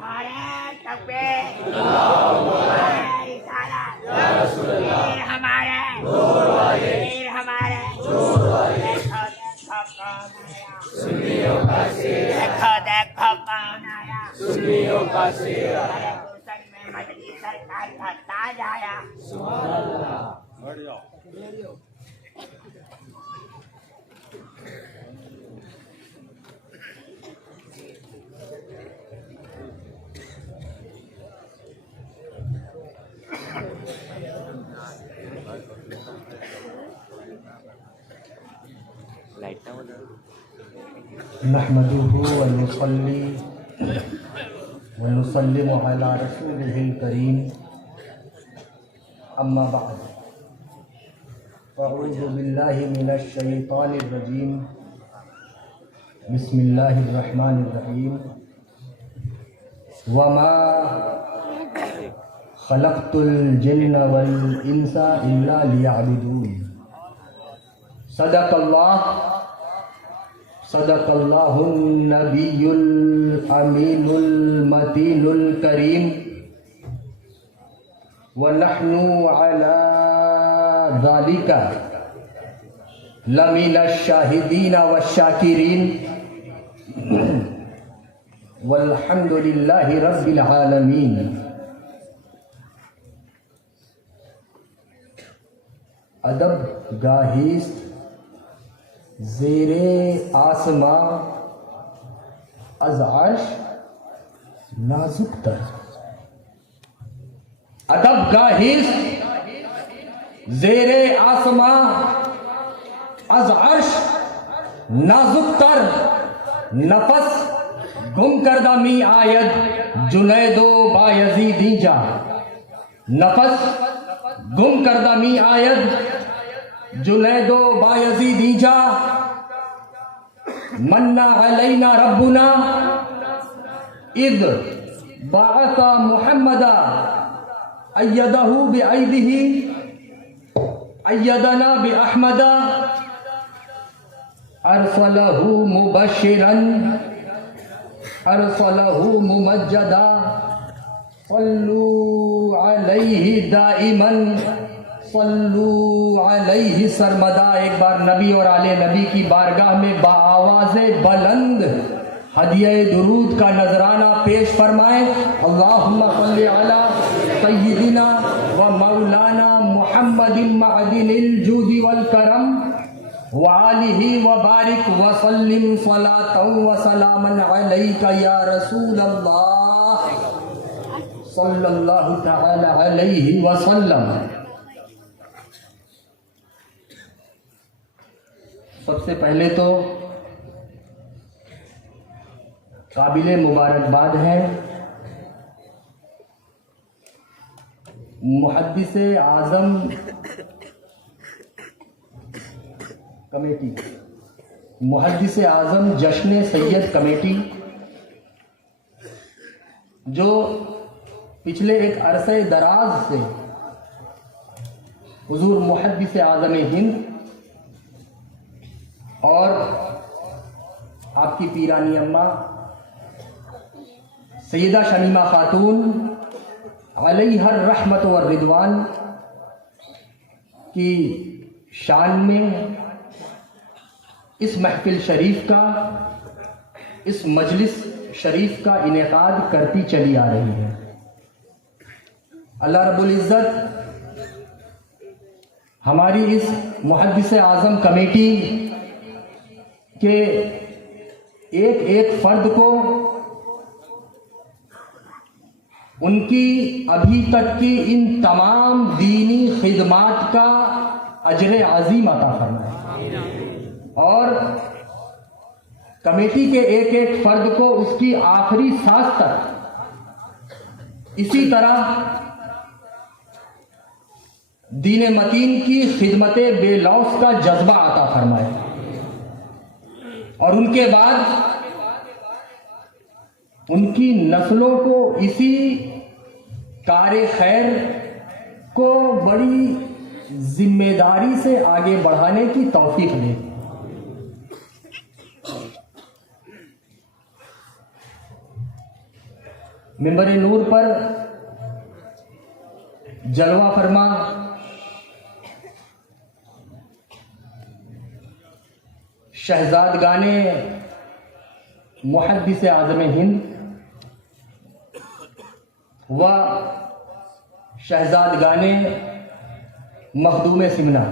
نعرہ تکبیر، نعرہ رسالت، پیر ہمارے، پیر ہمارے، دیکھو دیکھو کون آیا، دیکھو دیکھو کون آیا، ارے حسن میں مدنی سرکار کا تاج آیا۔ نحمده ونصلي ونسلم على رسوله الكريم اما بعد فاعوذ بالله من الشيطان الرجيم بسم الله الرحمن الرحيم وما خلقت الجن والانس الا ليعبدون صدق اللہ النبی الامین المتین الکریم ونحن علی ذالک لمن الشاہدین والشاکرین والحمد للہ رب العالمین۔ ادب گاہیست زیر آسماں از عرش نازک تر، ادب گاہیست زیر آسماں از عرش نازک تر، نفس گم کردہ می آید جنید و بایزیدی جا، نفس گم کردہ می آید جنید و بایزیدی جا، منا علینا ربنا اذ بعث محمدا ایدہ بأیدہ ایدنا بأحمدا ارسلہ مبشرا ارسلہ ممجدا صلو علیہ دائما صلو علیہ سرمدا۔ ایک بار نبی اور آل نبی کی بارگاہ میں بآواز بلند ہدیہ درود کا نذرانہ پیش فرمائیں۔ اللہم صلی علی سیدنا و مولانا محمد معدن الجود والکرم وآلہ وبارک وسلم صلاۃ وسلاما علیک یا رسول اللہ صلی اللہ تعالی علیہ وسلم۔ سب سے پہلے تو قابل مبارکباد ہے محدث اعظم کمیٹی، محدث اعظم جشن سید کمیٹی، جو پچھلے ایک عرصہ دراز سے حضور محدث اعظم ہند اور آپ کی پیرانی اماں سیدہ شمیمہ خاتون علیہ الرحمت والرضوان کی شان میں اس محفل شریف کا، اس مجلس شریف کا انعقاد کرتی چلی آ رہی ہے۔ اللہ رب العزت ہماری اس محدث اعظم کمیٹی کہ ایک ایک فرد کو ان کی ابھی تک کی ان تمام دینی خدمات کا اجر عظیم عطا فرمائے، اور کمیٹی کے ایک ایک فرد کو اس کی آخری سانس تک اسی طرح دین متین کی خدمت بے لوث کا جذبہ عطا فرمائے، اور ان کے بعد ان کی نسلوں کو اسی کار خیر کو بڑی ذمہ داری سے آگے بڑھانے کی توفیق دے۔ منبر نور پر جلوہ فرما شہزادگان محدث اعظم ہند و شہزادگان مخدوم سمنا،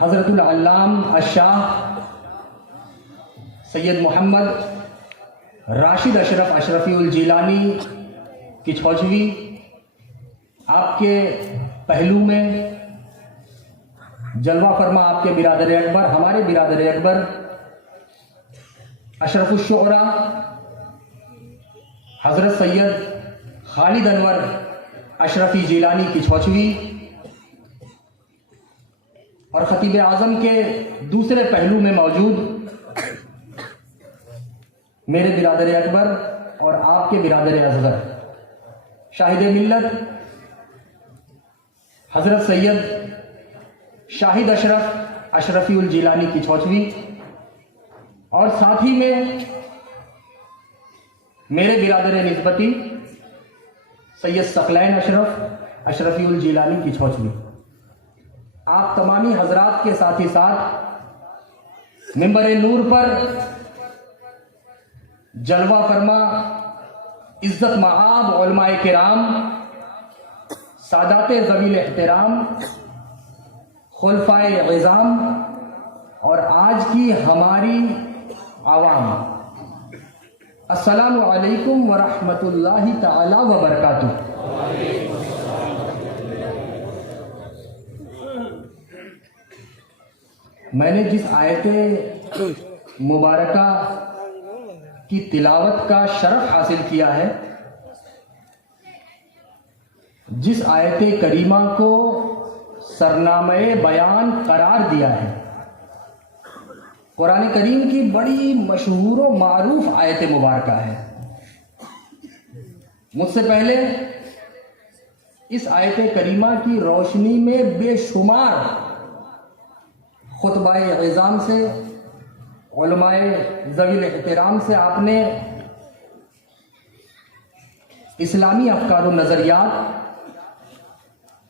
حضرت العلام الشاہ سید محمد راشد اشرف اشرفی الجیلانی کی چھوچوی، آپ کے پہلو میں جلوہ فرما آپ کے برادر اکبر، ہمارے برادر اکبر اشرف الشعراء حضرت سید خالد انور اشرفی جیلانی کی چھوچوی، اور خطیب اعظم کے دوسرے پہلو میں موجود میرے برادر اکبر اور آپ کے برادر اصغر شاہد ملت حضرت سید شاہد اشرف اشرفی الجیلانی کی چھوچوی، اور ساتھ ہی میں میرے برادر نسبتی سید ثقلین اشرف اشرفی الجیلانی کی چھوچوی، آپ تمامی حضرات کے ساتھ ہی ساتھ منبر نور پر جلوہ فرما عزت مآب علماء کرام، سادات ذویل احترام، خلفائے عظام اور آج کی ہماری عوام، السلام علیکم ورحمۃ اللہ تعالی وبرکاتہ۔ میں نے جس آیت مبارکہ کی تلاوت کا شرف حاصل کیا ہے، جس آیت کریمہ کو سرنامہ بیان قرار دیا ہے، قرآن کریم کی بڑی مشہور و معروف آیت مبارکہ ہے، مجھ سے پہلے اس آیت کریمہ کی روشنی میں بے شمار خطبہ عظام سے، علماء ذویل احترام سے آپ نے اسلامی افکار و نظریات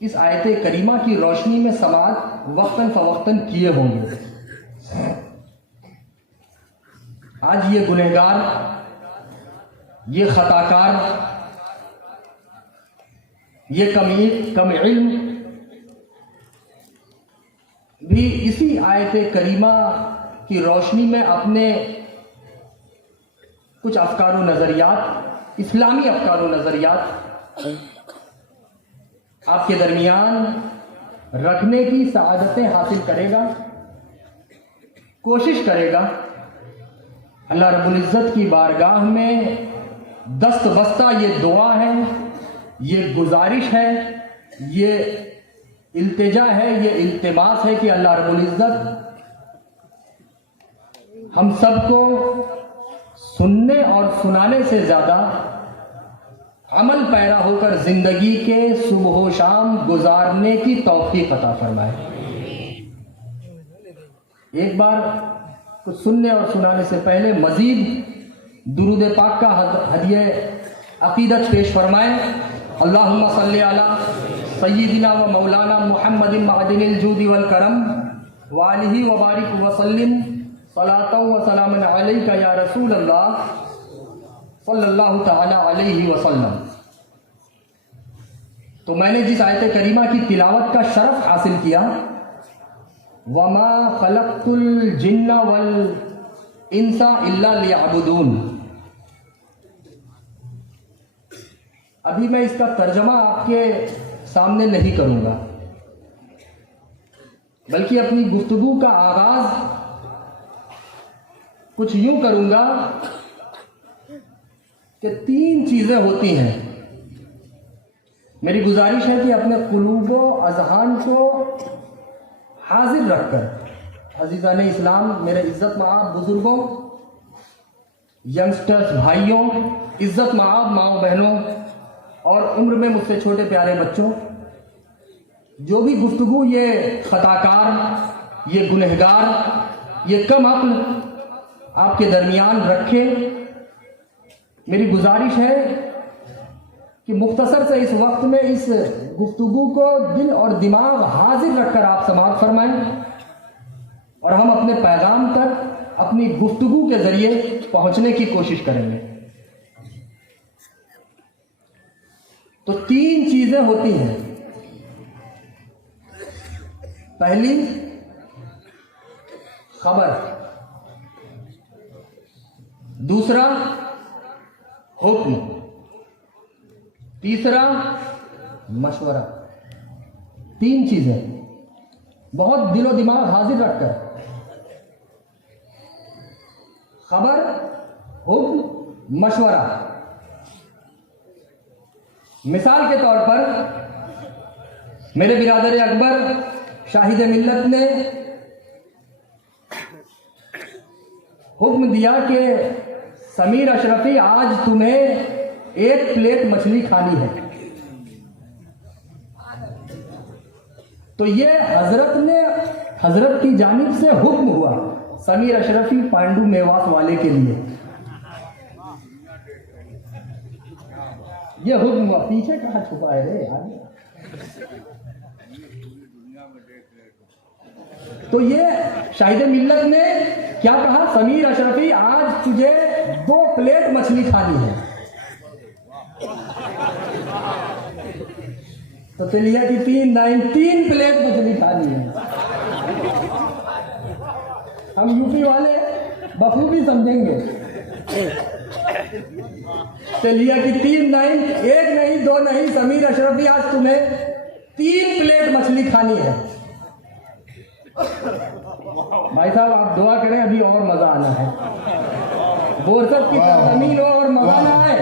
اس آیت کریمہ کی روشنی میں سماعت وقتاً فوقتاً کیے ہوں گے۔ آج یہ گنہگار، یہ خطاکار، یہ کم علم بھی اسی آیت کریمہ کی روشنی میں اپنے کچھ افکار و نظریات، اسلامی افکار و نظریات آپ کے درمیان رکھنے کی سعادتیں حاصل کرے گا، کوشش کرے گا۔ اللہ رب العزت کی بارگاہ میں دست بستہ یہ دعا ہے، یہ گزارش ہے، یہ التجا ہے، یہ التماس ہے کہ اللہ رب العزت ہم سب کو سننے اور سنانے سے زیادہ عمل پیرا ہو کر زندگی کے صبح و شام گزارنے کی توفیق عطا فرمائے۔ ایک بار کچھ سننے اور سنانے سے پہلے مزید درود پاک کا ہدیہ عقیدت پیش فرمائیں۔ اللہم صلی علی سیدنا و مولانا محمد معدن الجود والکرم وآلہ وبارک وسلم صلاۃ و سلام علیک یا رسول اللہ صلی اللہ تعالی علیہ وسلم۔ تو میں نے جس آیت کریمہ کی تلاوت کا شرف حاصل کیا، وما خلقت الجن والانس الا لیعبدون، ابھی میں اس کا ترجمہ آپ کے سامنے نہیں کروں گا، بلکہ اپنی گفتگو کا آغاز کچھ یوں کروں گا کہ تین چیزیں ہوتی ہیں، میری گزارش ہے کہ اپنے قلوب و اذہان کو حاضر رکھ کر، عزیزان اسلام، میرے عزت مآب بزرگوں، ینگسٹرز بھائیوں، عزت مآب ماؤں بہنوں اور عمر میں مجھ سے چھوٹے پیارے بچوں، جو بھی گفتگو یہ خطاکار، یہ گنہگار، یہ کم عقل آپ کے درمیان رکھے. میری گزارش ہے کہ مختصر سے اس وقت میں اس گفتگو کو دل اور دماغ حاضر رکھ کر آپ سماعت فرمائیں اور ہم اپنے پیغام تک اپنی گفتگو کے ذریعے پہنچنے کی کوشش کریں گے. تو 3 چیزیں ہوتی ہیں. پہلی خبر، دوسرا حکم، تیسرا مشورہ. 3 چیزیں بہت دل و دماغ حاضر رکھ کر، خبر، حکم، مشورہ. مثال کے طور پر میرے برادر اکبر شاہد ملت نے حکم دیا کہ سمیر اشرفی آج تمہیں 1 پلیٹ مچھلی کھانی ہے. تو یہ حضرت کی جانب سے حکم ہوا سمیر اشرفی پانڈو میواس والے کے لیے. یہ حکم ہوا. پیچھے کہاں چھپا ہے رے آگے. تو یہ شاہد ملت نے کیا کہا؟ سمیر اشرفی آج تجھے 2 پلیٹ مچھلی کھانی ہے. تو چلیے کہ 3 پلیٹ مچھلی کھانی ہے. ہم یوپی والے بخوبی سمجھیں گے. چلیے کہ 3 نہیں، 1 نہیں، 2 نہیں، سمیر اشرفی آج تمہیں 3 پلیٹ مچھلی کھانی ہے. بھائی صاحب آپ دعا کریں، ابھی اور مزہ آنا ہے. بورسب کی زمین ہو اور مزہ نہ آئے.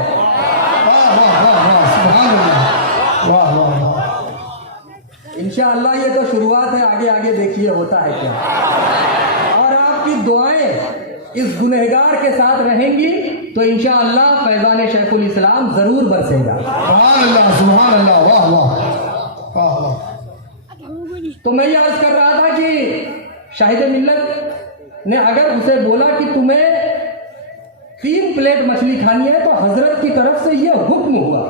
انشاءاللہ یہ تو شروعات ہے، آگے آگے دیکھیے ہوتا ہے کیا. اور آپ کی دعائیں اس گنہگار کے ساتھ رہیں گی تو انشاءاللہ فیضان شیخ الاسلام ضرور برسے گا. سبحان اللہ، سبحان اللہ، واہ واہ واہ واہ. تو میں یہ عرض کر رہا تھا کہ شاہد ملت نے اگر اسے بولا کہ تمہیں 3 پلیٹ مچھلی کھانی ہے تو حضرت کی طرف سے یہ حکم ہوا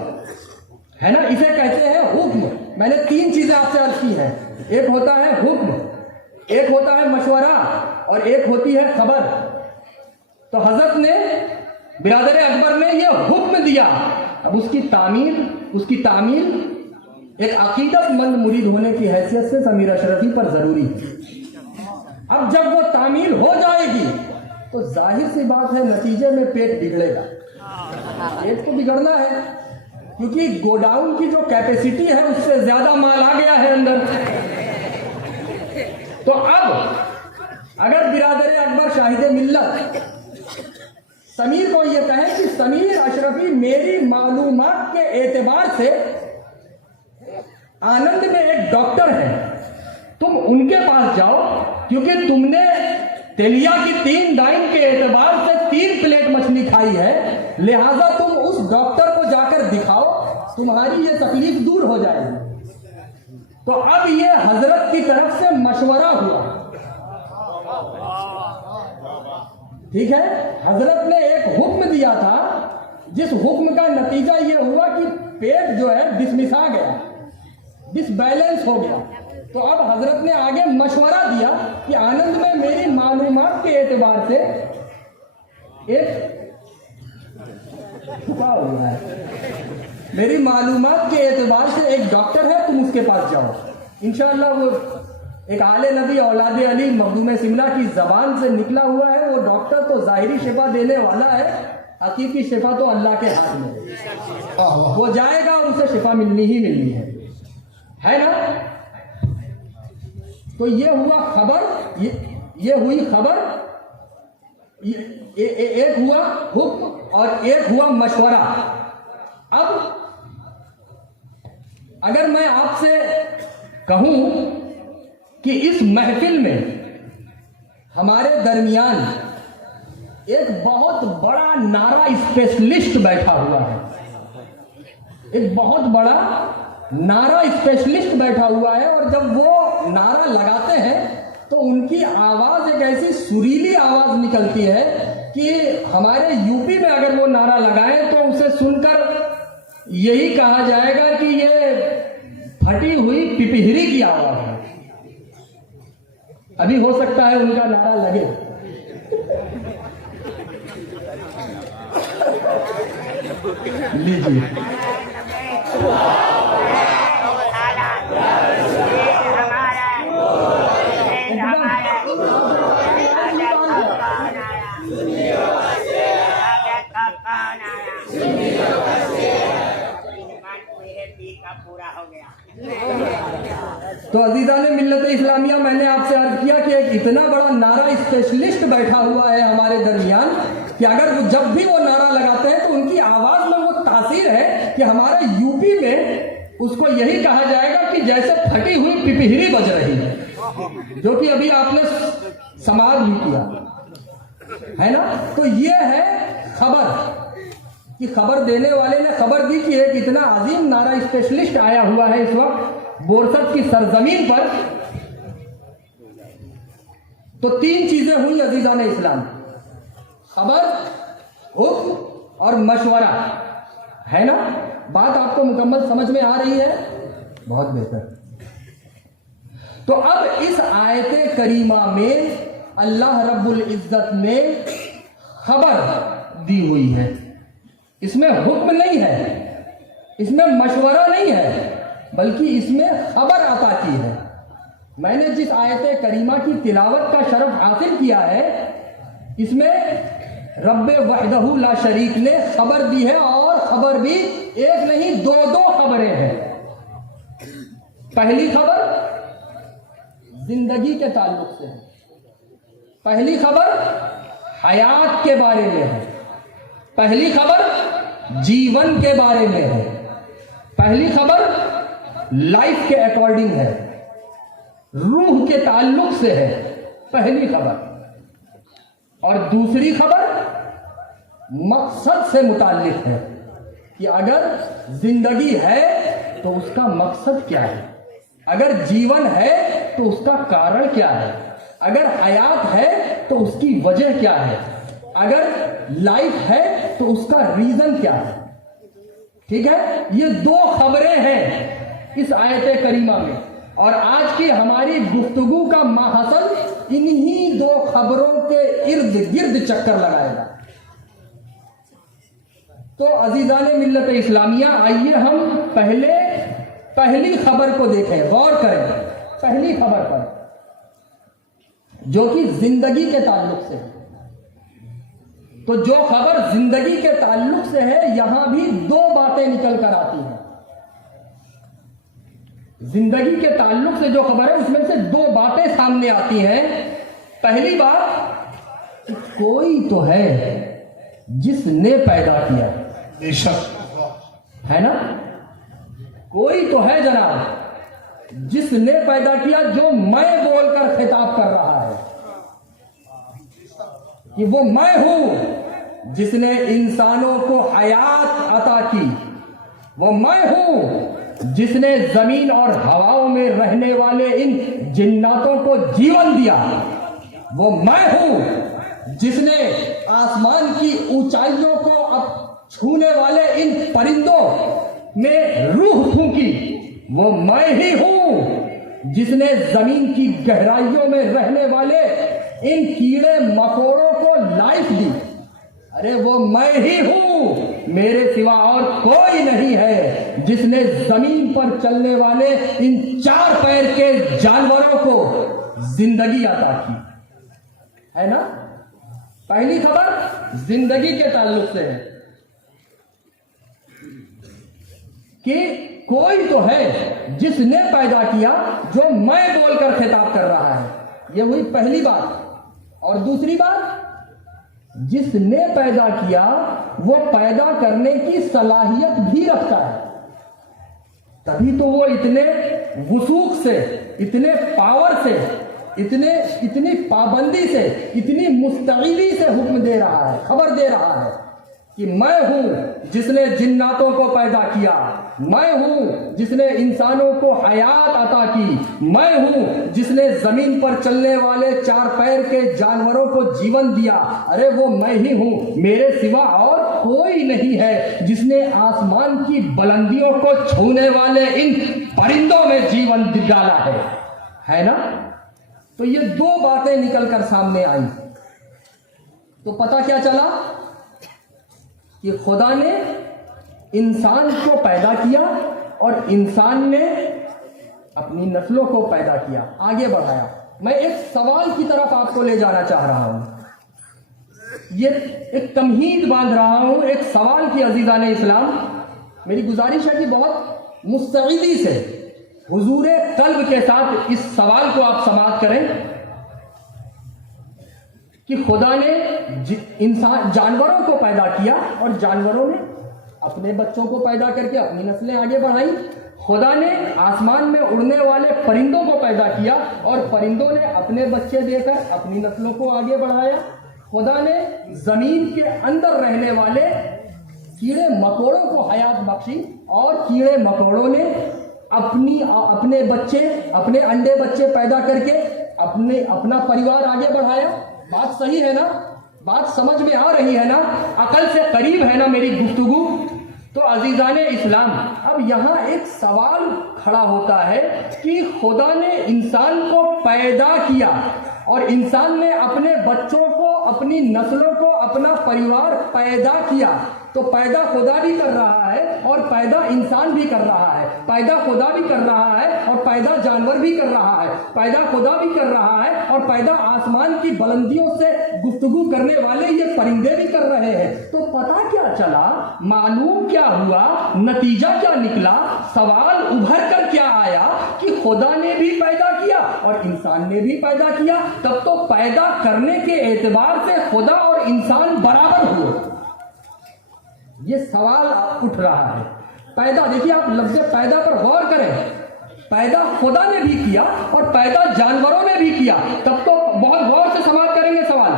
ہے نا. اسے کہتے ہیں حکم. میں نے 3 چیزیں آپ سے عرض کی ہیں. ایک ہوتا ہے حکم، ایک ہوتا ہے مشورہ، اور ایک ہوتی ہے خبر. تو حضرت نے برادر اکبر نے یہ حکم دیا. اب اس کی تعمیل ایک عقیدت مند مرید ہونے کی حیثیت سے سمیر اشرفی پر ضروری ہے. اب جب وہ تعمیل ہو جائے گی تو ظاہر سی بات ہے نتیجے میں پیٹ بگڑے گا. پیٹ تو بگڑنا ہے کیونکہ گوڈاؤن کی جو کیپیسٹی ہے اس سے زیادہ مال آ گیا ہے اندر. تو اب اگر برادر اکبر شاہد ملت سمیر کو یہ کہیں کہ سمیر اشرفی میری معلومات کے اعتبار سے آنند میں ایک ڈاکٹر ہے، تم ان کے پاس جاؤ کیونکہ تم نے تیلیا کی 3 ڈائن کے اعتبار سے 3 پلیٹ مچھلی کھائی ہے، لہذا تم اس ڈاکٹر کو جا کر دکھاؤ، تمہاری یہ تکلیف دور ہو جائے گی. تو اب یہ حضرت کی طرف سے مشورہ ہوا. ٹھیک ہے، حضرت نے ایک حکم دیا تھا جس حکم کا نتیجہ یہ ہوا کہ پیٹ جو ہے ڈسمسا گیا، ڈس بیلنس ہو گیا. تو اب حضرت نے آگے مشورہ دیا کہ آنند میں میری معلومات کے اعتبار سے ایک چھپا ہوا ہے، میری معلومات کے اعتبار سے ایک ڈاکٹر ہے، تم اس کے پاس جاؤ. انشاءاللہ وہ ایک آل نبی اولاد علی مخدوم سملہ کی زبان سے نکلا ہوا ہے. وہ ڈاکٹر تو ظاہری شفا دینے والا ہے، حقیقی شفا تو اللہ کے ہاتھ میں ہے. وہ جائے گا اور اسے شفا ملنی ہی ملنی ہے نا. تو یہ ہوا خبر، یہ ہوئی خبر، ایک ہوا حکم اور ایک ہوا مشورہ. اب اگر میں آپ سے کہوں کہ اس محفل میں ہمارے درمیان ایک بہت بڑا نعرہ اسپیشلسٹ بیٹھا ہوا ہے، ایک بہت بڑا نعرہ اسپیشلسٹ بیٹھا ہوا ہے، اور جب وہ نعرہ لگاتے ہیں تو تو ان کی آواز ایک ایسی سریلی آواز نکلتی ہے کہ ہمارے یوپی میں اگر وہ نعرہ لگائیں تو اسے سن کر یہی کہا جائے گا کہ یہ پھٹی ہوئی پپہری کی آواز ہے. ابھی ہو سکتا ہے ان کا نعرہ لگے. لیجیے. تو عزیزان ملت اسلامیہ، میں نے آپ سے عرض کیا کہ ایک اتنا بڑا نعرہ اسپیشلسٹ بیٹھا ہوا ہے ہمارے درمیان کہ اگر وہ جب بھی وہ نعرہ لگاتے ہیں تو ان کی آواز میں وہ تاثیر ہے کہ ہمارے یوپی میں اس کو یہی کہا جائے گا کہ جیسے پھٹی ہوئی پپہری بج رہی ہے، جو کہ ابھی آپ نے سماعت بھی کیا ہے نا. تو یہ ہے خبر کہ خبر دینے والے نے خبر دی کہ ایک اتنا عظیم نعرہ اسپیشلسٹ آیا ہوا ہے اس وقت بورسٹ کی سرزمین پر. تو تین چیزیں ہوئی عزیزان اسلام: خبر، حکم اور مشورہ. ہے نا؟ بات آپ کو مکمل سمجھ میں آ رہی ہے؟ بہت بہتر. تو اب اس آیت کریمہ میں اللہ رب العزت نے خبر دی ہوئی ہے. اس میں حکم نہیں ہے، اس میں مشورہ نہیں ہے، بلکہ اس میں خبر عطا کی ہے. میں نے جس آیت کریمہ کی تلاوت کا شرف حاصل کیا ہے اس میں رب وحدہ لا شریک نے خبر دی ہے، اور خبر بھی ایک نہیں دو خبریں ہیں. پہلی خبر زندگی کے تعلق سے ہے، پہلی خبر حیات کے بارے میں ہے، پہلی خبر جیون کے بارے میں ہے، پہلی خبر لائف کے اکارڈنگ ہے، روح کے تعلق سے ہے پہلی خبر. اور دوسری خبر مقصد سے متعلق ہے کہ اگر زندگی ہے تو اس کا مقصد کیا ہے، اگر جیون ہے تو اس کا کارن کیا ہے، اگر حیات ہے تو اس کی وجہ کیا ہے، اگر لائف ہے تو اس کا ریزن کیا ہے. ٹھیک ہے؟ یہ دو خبریں ہیں اس آیت کریمہ میں، اور آج کی ہماری گفتگو کا ماحصل انہی دو خبروں کے ارد گرد چکر لگائے گا. تو عزیزان ملت اسلامیہ، آئیے ہم پہلی خبر کو دیکھیں، غور کریں پہلی خبر پر جو کہ زندگی کے تعلق سے ہے. تو جو خبر زندگی کے تعلق سے ہے یہاں بھی دو باتیں نکل کر آتی ہیں. زندگی کے تعلق سے جو خبر ہے اس میں سے دو باتیں سامنے آتی ہیں. پہلی بات کہ کوئی تو ہے جس نے پیدا کیا، بے شک ہے نا؟ کوئی تو ہے جناب جس نے پیدا کیا، جو میں بول کر خطاب کر رہا ہے کہ وہ میں ہوں جس نے انسانوں کو حیات عطا کی، وہ میں ہوں جس نے زمین اور ہواؤں میں رہنے والے ان جناتوں کو جیون دیا، وہ میں ہوں جس نے آسمان کی اونچائیوں کو اب چھونے والے ان پرندوں میں روح پھونکی، وہ میں ہی ہوں جس نے زمین کی گہرائیوں میں رہنے والے ان کیڑے مکوڑوں کو لائف دی. ارے وہ میں ہی ہوں، میرے سوا اور کوئی نہیں ہے جس نے زمین پر چلنے والے ان چار پیر کے جانوروں کو زندگی عطا کی. ہے نا؟ پہلی خبر زندگی کے تعلق سے ہے کہ کوئی تو ہے جس نے پیدا کیا، جو میں بول کر خطاب کر رہا ہے. یہ ہوئی پہلی بات. اور دوسری بات، جس نے پیدا کیا وہ پیدا کرنے کی صلاحیت بھی رکھتا ہے، تبھی تو وہ اتنے وثوق سے، اتنے پاور سے، اتنی پابندی سے، اتنی مستقلی سے حکم دے رہا ہے، خبر دے رہا ہے. کہ میں ہوں جس نے جناتوں کو پیدا کیا، میں ہوں جس نے انسانوں کو حیات عطا کی، میں ہوں جس نے زمین پر چلنے والے 4 پیر کے جانوروں کو جیون دیا، ارے وہ میں ہی ہوں، میرے سوا اور کوئی نہیں ہے جس نے آسمان کی بلندیوں کو چھونے والے ان پرندوں میں جیون ڈالا ہے نا؟ تو یہ 2 باتیں نکل کر سامنے آئیں تو پتہ کیا چلا کہ خدا نے انسان کو پیدا کیا اور انسان نے اپنی نسلوں کو پیدا کیا، آگے بڑھایا۔ میں ایک سوال کی طرف آپ کو لے جانا چاہ رہا ہوں، یہ ایک تمہید باندھ رہا ہوں ایک سوال کی عزیزان اسلام۔ میری گزارش ہے کہ بہت مستعدی سے حضور قلب کے ساتھ اس سوال کو آپ سماعت کریں کہ خدا نے انسان جانوروں کو پیدا کیا اور جانوروں نے اپنے بچوں کو پیدا کر کے اپنی نسلیں آگے بڑھائیں۔ خدا نے آسمان میں اڑنے والے پرندوں کو پیدا کیا اور پرندوں نے اپنے بچے دے کر اپنی نسلوں کو آگے بڑھایا۔ خدا نے زمین کے اندر رہنے والے کیڑے مکوڑوں کو حیات بخشی اور کیڑے مکوڑوں نے اپنے بچے، اپنے انڈے بچے پیدا کر کے اپنا پریوار آگے بڑھایا۔ بات صحیح ہے نا؟ بات سمجھ میں آ رہی ہے نا؟ عقل سے قریب ہے نا میری گفتگو؟ تو عزیزان اسلام، اب یہاں ایک سوال کھڑا ہوتا ہے کہ خدا نے انسان کو پیدا کیا اور انسان نے اپنے بچوں کو، اپنی نسلوں کو، اپنا پریوار پیدا کیا، تو پیدا خدا بھی کر رہا ہے اور پیدا انسان بھی کر رہا ہے، پیدا خدا بھی کر رہا ہے اور پیدا جانور بھی کر رہا ہے، پیدا خدا بھی کر رہا ہے اور پیدا آسمان کی بلندیوں سے گفتگو کرنے والے یہ پرندے بھی کر رہے ہیں۔ تو پتہ کیا چلا، معلوم کیا ہوا، نتیجہ کیا نکلا، سوال ابھر کر کیا آیا کہ خدا نے بھی پیدا کیا اور انسان نے بھی پیدا کیا، تب تو پیدا کرنے کے اعتبار سے خدا اور انسان برابر ہوئے۔ یہ سوال اٹھ رہا ہے۔ پیدا، دیکھیے آپ لفظ پیدا پر غور کریں، پیدا خدا نے بھی کیا اور پیدا جانوروں نے بھی کیا، تب تو بہت غور سے سماعت کریں گے سوال،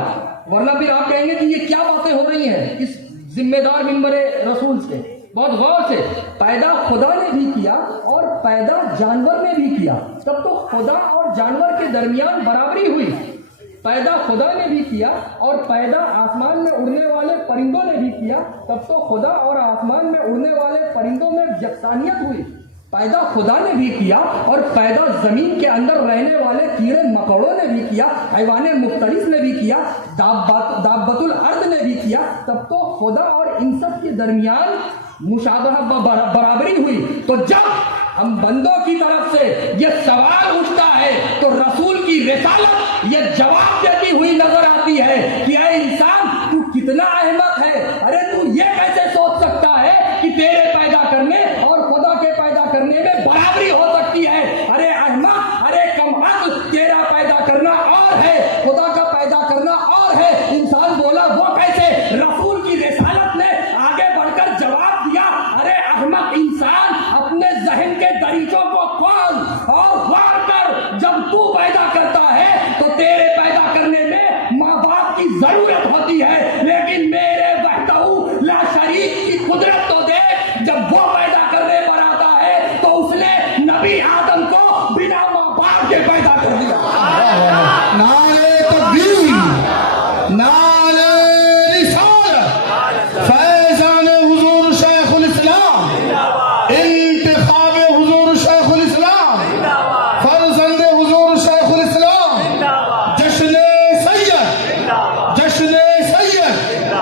ورنہ پھر آپ کہیں گے کہ یہ کیا باتیں ہو رہی ہیں اس ذمہ دار منبر رسول سے۔ بہت غور سے، پیدا خدا نے بھی کیا اور پیدا جانور نے بھی کیا، تب تو خدا اور جانور کے درمیان برابری ہوئی۔ پیدا خدا نے بھی کیا اور پیدا آسمان میں اڑنے والے پرندوں نے بھی کیا، تب تو خدا اور آسمان میں اڑنے والے پرندوں میں یکسانیت ہوئی۔ پیدا خدا نے بھی کیا اور پیدا زمین کے اندر رہنے والے کیڑے مکوڑوں نے بھی کیا، حیوان مختلف نے بھی کیا، دابۃ الارض نے بھی کیا، تب تو خدا اور ان سب کے درمیان مشابہہ برابری ہوئی۔ تو جب ہم بندوں کی طرف سے یہ سوال اٹھتا ہے تو رسول کی رسالت یہ جواب دیتی ہوئی نظر آتی ہے کہ اے انسان، تو کتنا احمق ہے، ارے تو یہ کیسے سوچ سکتا ہے کہ تیرے پیدا کرنے اور خدا کے پیدا کرنے میں برابری ہو سکتی ہے؟ ارے احمق، ارے کم عقل، تیرا پیدا کرنا اور ہے، خدا کا پیدا کرنا اور ہے۔ انسان بولا وہ کیسے؟ رسول کی رسالت نے آگے بڑھ کر جواب دیا، ارے احمق انسان، اپنے ذہن کے دریچوں کو کھول اور غور کر، جب تو پیدا کرتا ہے تو تیرے پیدا کرنے میں ماں باپ کی ضرورت ہوتی ہے، لیکن میرے وحدہ لا شریک کی قدرت تو دیکھ، جب وہ پیدا کرنے پر آتا ہے تو اس نے نبی آدم کو بنا ماں باپ کے پیدا کر دیا۔ نعرہ تکبیر، نعرہ رسالت، فیضان حضور شیخ الاسلام، انتخاب حضور شیخ الاسلام، فرزند حضور شیخ الاسلام، جشن سید، جشن سید۔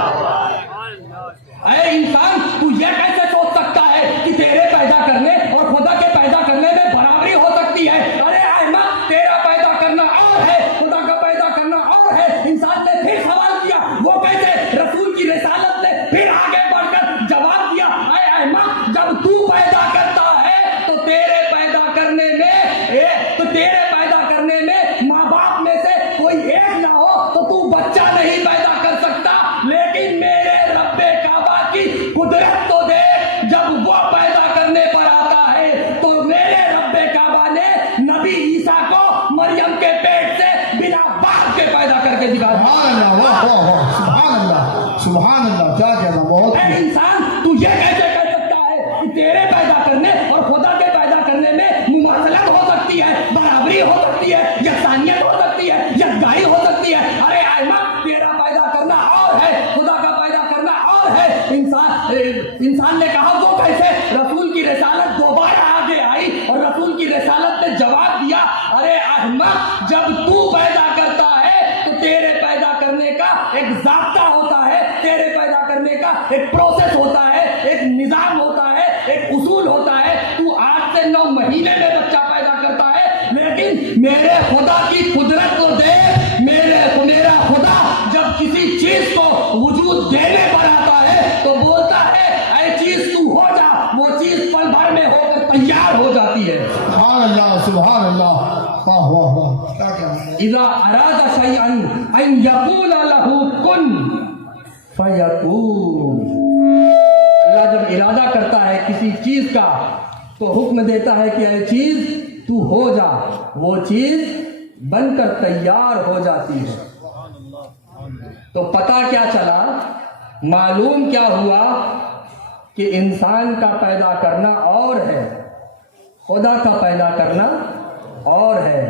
اے انسان، تو یہ کیسے سوچ سکتا ہے کہ تیرے پیدا کرنے اور خدا کے پیدا کرنے میں برابری ہو سکتی ہے؟ ارے احمد، تیرا پیدا کرنا اور ہے، خدا کا پیدا کرنا اور ہے۔ انسان نے پھر سوال کیا، وہ کیسے؟ رسول کی رسالت نے پھر آگے بڑھ کر جواب دیا، اے احمد، جب تو پیدا کرتا ہے تو تیرے پیدا کرنے میں ماں باپ میں سے کوئی ایک نہ ہو تو تو بچہ نہیں پیدا کر سکتا، لیکن میرے رب کعبہ کی قدرت تو دیکھ، جب وہ پیدا کرنے پر آتا ہے تو میرے رب کعبہ نے نبی عیسیٰ کو مریم کے پیٹ سے بنا باپ کے پیدا کر کے دکھا دیا۔ اللہ واہ واہ واہ سبحان اللہ کیا کہنا بہت اے انسان تو یہ کیسے کہہ سکتا ہے کہ تیرے پیدا کرنے اور خدا کے پیدا کرنے میں مماثلت ہو سکتی ہے، برابری ہو سکتی ہے، یکسانیت ہو سکتی ہے، یکجائی ہو سکتی ہے؟ ارے احمد، تیرا پیدا کرنا اور ہے، خدا کا پیدا کرنا اور ہے۔ انسان نے کہا وہ کیسے؟ رسول کی رسالت دوبارہ آگے آئی اور رسول کی رسالت نے جواب دیا، ارے احمد، جب تو پیدا کرتا ہے تو تیرے پیدا کرنے کا ایک ضابطہ ہوتا ہے، تیرے پیدا کرنے کا ایک پروسیس ہوتا ہے، ایک نظام ہوتا ہے، ایک اصول ہوتا ہے۔ تو 8 سے 9 مہینے میں بچہ پیدا کرتا ہے، لیکن میرے خدا کی قدرت کو دیکھ، میرا خدا جب کسی چیز کو وجود دینے پر آتا ہے تو بولتا ہے اے چیز تو ہو جا، وہ چیز پل بھر میں ہو کر تیار ہو جاتی ہے۔ سبحان اللہ واہ واہ واہ کیا کہنا ہے۔ اذا اراد شيئا ان يقول له كن فيكون۔ اللہ جب ارادہ کرتا ہے کسی چیز کا تو حکم دیتا ہے کہ اے چیز تو ہو جا، وہ چیز بن کر تیار ہو جاتی ہے۔ تو پتہ کیا چلا، معلوم کیا ہوا کہ انسان کا پیدا کرنا اور ہے، خدا کا پیدا کرنا اور ہے۔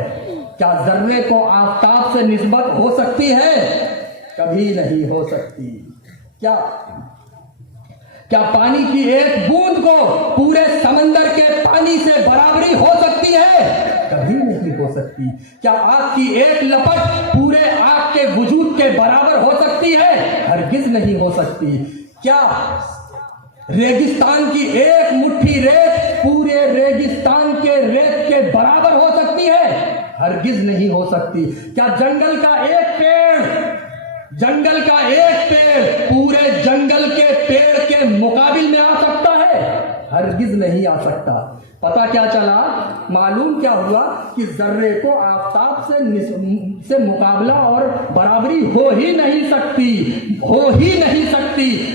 کیا ذرے کو آفتاب سے نسبت ہو سکتی ہے؟ کبھی نہیں ہو سکتی۔ کیا پانی کی ایک بوند کو پورے سمندر کے پانی سے برابری ہو سکتی ہے؟ کبھی نہیں ہو سکتی۔ کیا آگ کی ایک لپٹ پورے آگ کے وجود کے برابر ہو سکتی ہے؟ ہرگز نہیں ہو سکتی۔ کیا ریگستان کی ایک مٹھی ریت پورے ریگستان کے ریت کے برابر ہو سکتی ہے؟ ہرگز نہیں ہو سکتی۔ کیا جنگل کا ایک پیڑ پورے جنگل کے پیڑ کے مقابل میں آ سکتا ہے؟ ہرگز نہیں آ سکتا۔ پتہ کیا چلا، معلوم کیا ہوا کہ ذرے کو آفتاب سے مقابلہ اور برابری ہو ہی نہیں سکتی۔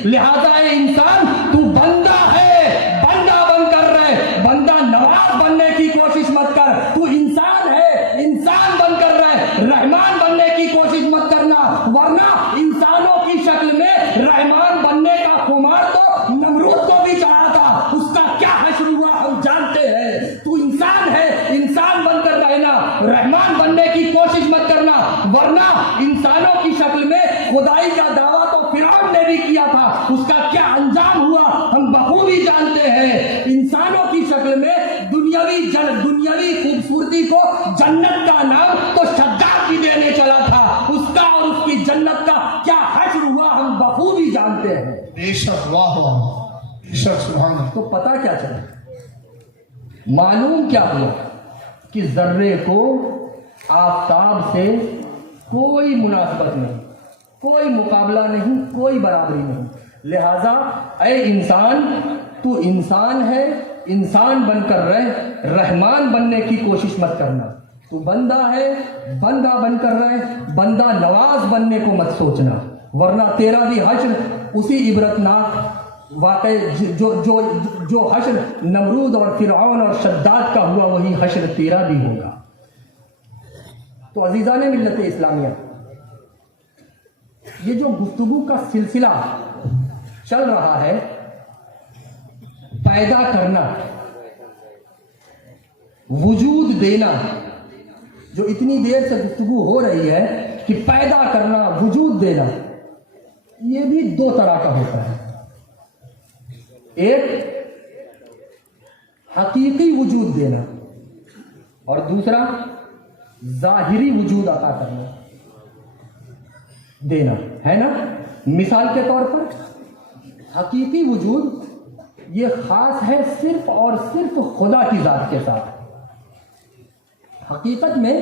لہذا اے انسان، تو بندہ ہے، بندہ بن کر رہے، بندہ نواز بننے کی کوشش مت کر۔ تو انسان ہے، انسان بن کر رہے، رحمان بننے کی کوشش مت کرنا، ورنہ انسانوں کی شکل میں رحمان بننے کا خمار تو نمرود کو بھی چڑھا تھا، اس کا کیا حشر ہوا ہم جانتے ہیں۔ تو انسان ہے، انسان بن کر رہنا، رحمان بننے کی کوشش مت کرنا، ورنہ انسانوں کی شکل میں خدائی کا دعویٰ تو فرعون نے بھی کیا تھا، اس کا کیا انجام ہوا ہم بخوبی جانتے ہیں۔ انسانوں کی شکل میں دنیاوی خوبصورتی کو جنت کا نام تو شداد بھی دینے چلا تھا، اس کا اور اس کی جنت کا کیا حشر ہوا ہم بخوبی جانتے ہیں۔ بے شک واہ واہ بے شک سبحان اللہ۔ تو پتہ کیا چلا، معلوم کیا ہوا کہ ذرے کو آفتاب سے کوئی مناسبت نہیں، کوئی مقابلہ نہیں، کوئی برابری نہیں۔ لہذا اے انسان، تو انسان ہے، انسان بن کر رہ، رحمان بننے کی کوشش مت کرنا۔ تو بندہ ہے، بندہ بن کر رہ، بندہ نواز بننے کو مت سوچنا، ورنہ تیرا بھی حشر اسی عبرتناک واقع جو حشر نمرود اور فرعون اور شداد کا ہوا، وہی حشر تیرا بھی ہوگا۔ تو عزیزان ملت اسلامیہ، یہ جو گفتگو کا سلسلہ چل رہا ہے، پیدا کرنا، وجود دینا، جو اتنی دیر سے گفتگو ہو رہی ہے کہ پیدا کرنا، وجود دینا، یہ بھی 2 طرح کا ہوتا ہے۔ ایک حقیقی وجود دینا اور دوسرا ظاہری وجود عطا کرنا دینا، ہے نا۔ مثال کے طور پر حقیقی وجود یہ خاص ہے صرف اور صرف خدا کی ذات کے ساتھ۔ حقیقت میں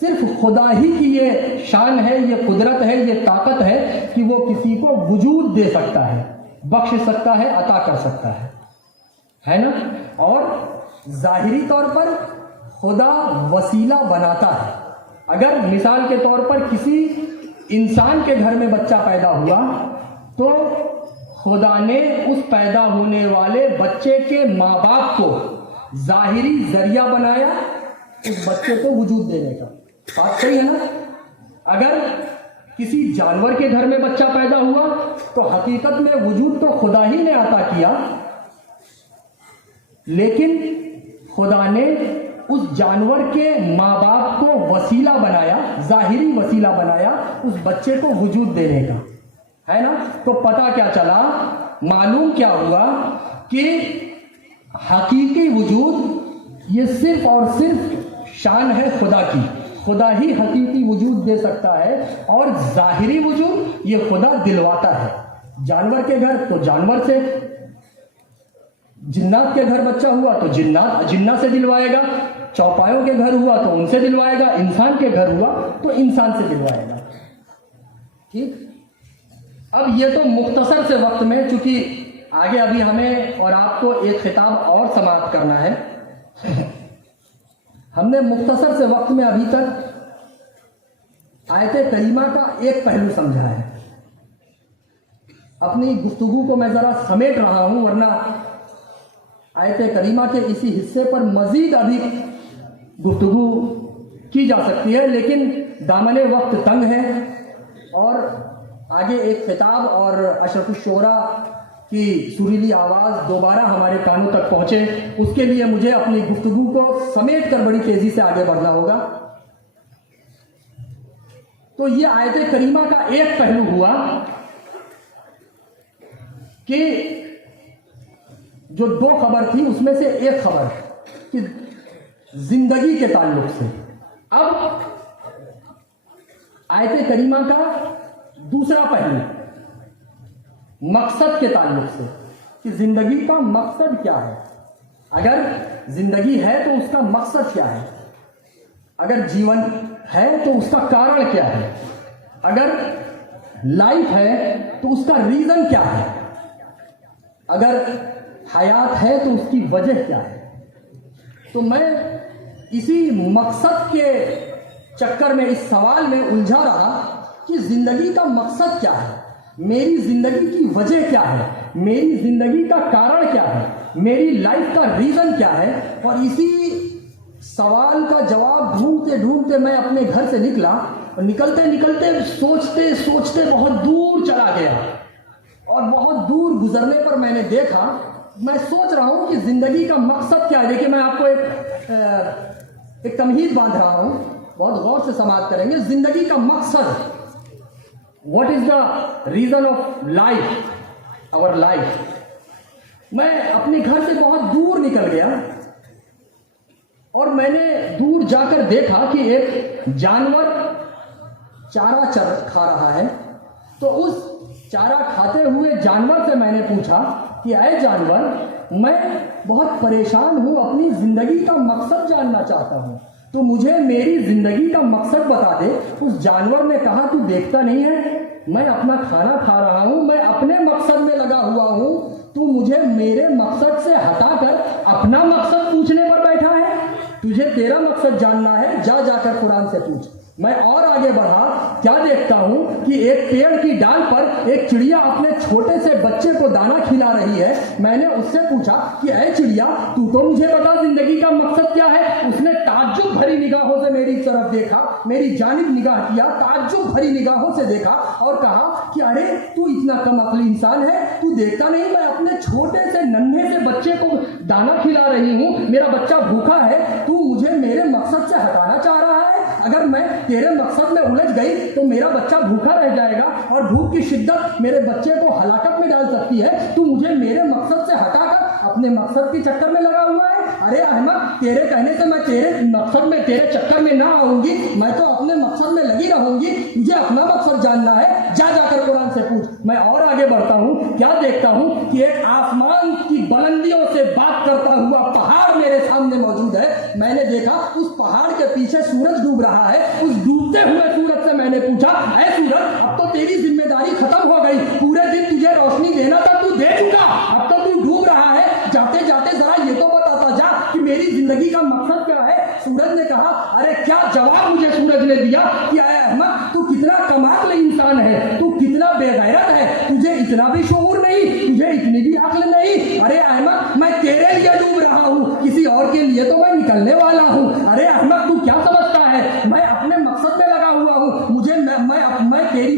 صرف خدا ہی کی یہ شان ہے، یہ قدرت ہے، یہ طاقت ہے کہ وہ کسی کو وجود دے سکتا ہے، بخش سکتا ہے، عطا کر سکتا ہے نا۔ اور ظاہری طور پر خدا وسیلہ بناتا ہے۔ اگر مثال کے طور پر کسی انسان کے گھر میں بچہ پیدا ہوا تو خدا نے اس پیدا ہونے والے بچے کے ماں باپ کو ظاہری ذریعہ بنایا اس بچے کو وجود دینے کا۔ بات صحیح ہے نا۔ اگر کسی جانور کے گھر میں بچہ پیدا ہوا تو حقیقت میں وجود تو خدا ہی نے عطا کیا، لیکن خدا نے اس جانور کے ماں باپ کو وسیلہ بنایا، ظاہری وسیلہ بنایا اس بچے کو وجود دینے کا، ہے نا؟ تو پتہ کیا چلا، معلوم کیا ہوا کہ حقیقی وجود یہ صرف اور صرف شان ہے خدا کی، خدا ہی حقیقی وجود دے سکتا ہے، اور ظاہری وجود یہ خدا دلواتا ہے۔ جانور کے گھر تو جانور سے، جنات کے گھر بچہ ہوا تو جنات سے دلوائے گا، چوپایوں کے گھر ہوا تو ان سے دلوائے گا، انسان کے گھر ہوا تو انسان سے دلوائے گا۔ ٹھیک، اب یہ تو مختصر سے وقت میں، چونکہ آگے ابھی ہمیں اور آپ کو ایک خطاب اور سماعت کرنا ہے، ہم نے مختصر سے وقت میں ابھی تک آیت کریمہ کا ایک پہلو سمجھا ہے۔ اپنی گفتگو کو میں ذرا سمیٹ رہا ہوں، ورنہ آیت کریمہ کے اسی حصے پر مزید ابھی گفتگو کی جا سکتی ہے، لیکن دامن وقت تنگ ہے، اور آگے ایک خطاب اور اشرف الشعراء کی سریلی آواز دوبارہ ہمارے کانوں تک پہنچے، اس کے لیے مجھے اپنی گفتگو کو سمیٹ کر بڑی تیزی سے آگے بڑھنا ہوگا۔ تو یہ آیت کریمہ کا ایک پہلو ہوا کہ جو دو خبر تھی اس میں سے ایک خبر کہ زندگی کے تعلق سے، اب آیت کریمہ کا دوسرا پہلو مقصد کے تعلق سے، کہ زندگی کا مقصد کیا ہے، اگر زندگی ہے تو اس کا مقصد کیا ہے، اگر جیون ہے تو اس کا کارن کیا ہے، اگر لائف ہے تو اس کا ریزن کیا ہے، اگر حیات ہے تو اس کی وجہ کیا ہے۔ تو میں اسی مقصد کے چکر میں، اس سوال میں الجھا رہا کہ زندگی کا مقصد کیا ہے، میری زندگی کی وجہ کیا ہے، میری زندگی کا کارن کیا ہے، میری لائف کا ریزن کیا ہے۔ اور اسی سوال کا جواب ڈھونڈتے ڈھونڈتے میں اپنے گھر سے نکلا، اور نکلتے نکلتے سوچتے سوچتے بہت دور چلا گیا، اور بہت دور گزرنے پر میں نے دیکھا، میں سوچ رہا ہوں کہ زندگی کا مقصد کیا ہے۔ دیکھیں، میں آپ کو ایک تمہید باندھ رہا ہوں، بہت غور سے سماعت کریں گے۔ زندگی کا مقصد، what is the reason of life, our life. میں اپنے گھر سے بہت دور نکل گیا، اور میں نے دور جا کر دیکھا کہ ایک جانور چارہ کھا رہا ہے۔ تو اس چارہ کھاتے ہوئے جانور سے میں نے پوچھا کہ اے جانور، میں بہت پریشان ہوں، اپنی زندگی کا مقصد جاننا چاہتا ہوں، تو مجھے میری زندگی کا مقصد بتا دے۔ اس جانور نے کہا، تو دیکھتا نہیں ہے میں اپنا کھانا کھا رہا ہوں، میں اپنے مقصد میں لگا ہوا ہوں، تو مجھے میرے مقصد سے ہٹا کر اپنا مقصد پوچھنے پر بیٹھا ہے۔ تجھے تیرا مقصد جاننا ہے، جا کر قرآن سے پوچھ۔ میں اور آگے بڑھا، کیا دیکھتا ہوں کہ ایک پیڑ کی ڈال پر ایک چڑیا اپنے چھوٹے سے بچے کو دانا کھلا رہی ہے۔ میں نے اس سے پوچھا کہ اے چڑیا، تو مجھے بتا زندگی کا مقصد کیا ہے۔ اس نے تعجب بھری نگاہوں سے میری طرف دیکھا، میری جانب نگاہ کیا، تعجب بھری نگاہوں سے دیکھا، اور کہا کہ ارے تو اتنا کم عقلی انسان ہے، تو دیکھتا نہیں میں اپنے چھوٹے سے ننھے سے بچے کو دانا کھلا رہی ہوں، میرا بچہ بھوکا ہے، تو مجھے میرے مقصد سے ہٹانا چاہ رہا ہے۔ اگر میں تیرے مقصد میں الجھ گئی تو میرا بچہ بھوکا رہ جائے گا، اور بھوک کی شدت میرے بچے کو ہلاکت میں ڈال سکتی ہے۔ تو مجھے میرے مقصد سے ہٹا کر اپنے مقصد کے چکر میں لگا ہوا ہے۔ ارے احمد، تیرے کہنے سے میں تیرے مقصد میں، تیرے چکر میں نہ آؤں گی، میں تو اپنے مقصد میں لگی رہوں گی۔ مجھے اپنا مقصد جاننا ہے، جا کر قرآن سے پوچھ۔ میں اور آگے بڑھتا ہوں، کیا دیکھتا ہوں کہ ایک آسمان کی بلندیوں سے بات کرتا ہوا پہاڑ میرے سامنے موجود ہے۔ میں نے دیکھا اس پہاڑ کے پیچھے سورج ڈوب رہا ہے۔ اس ڈوبتے ہوئے سورج سے میں نے پوچھا، اے سورج، اب تو تیری ذمہ داری ختم ہو گئی، پورے دن تجھے روشنی دینا تھا، تو دے چکا، اب تو ڈوب رہا ہے، جاتے جاتے ذرا یہ تو بتاتا جا کہ میری زندگی کا مقصد کیا ہے۔ سورج نے کہا، ارے کیا جواب مجھے سورج نے دیا کہ اے احمد، تو کتنا کم عقل انسان ہے، تو کتنا بے غیرت ہے، تجھے اتنا بھی شعور نہیں، تجھے اتنی بھی عقل نہیں۔ ارے احمد، میں تیرے لیے ڈوب رہا ہوں، کسی اور کے لیے تو میں نکلنے والا ہوں۔ ارے احمد، تو کیا سمجھتا ہے، میں اپنے مقصد میں لگا ہوا ہوں، میں تیری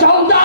14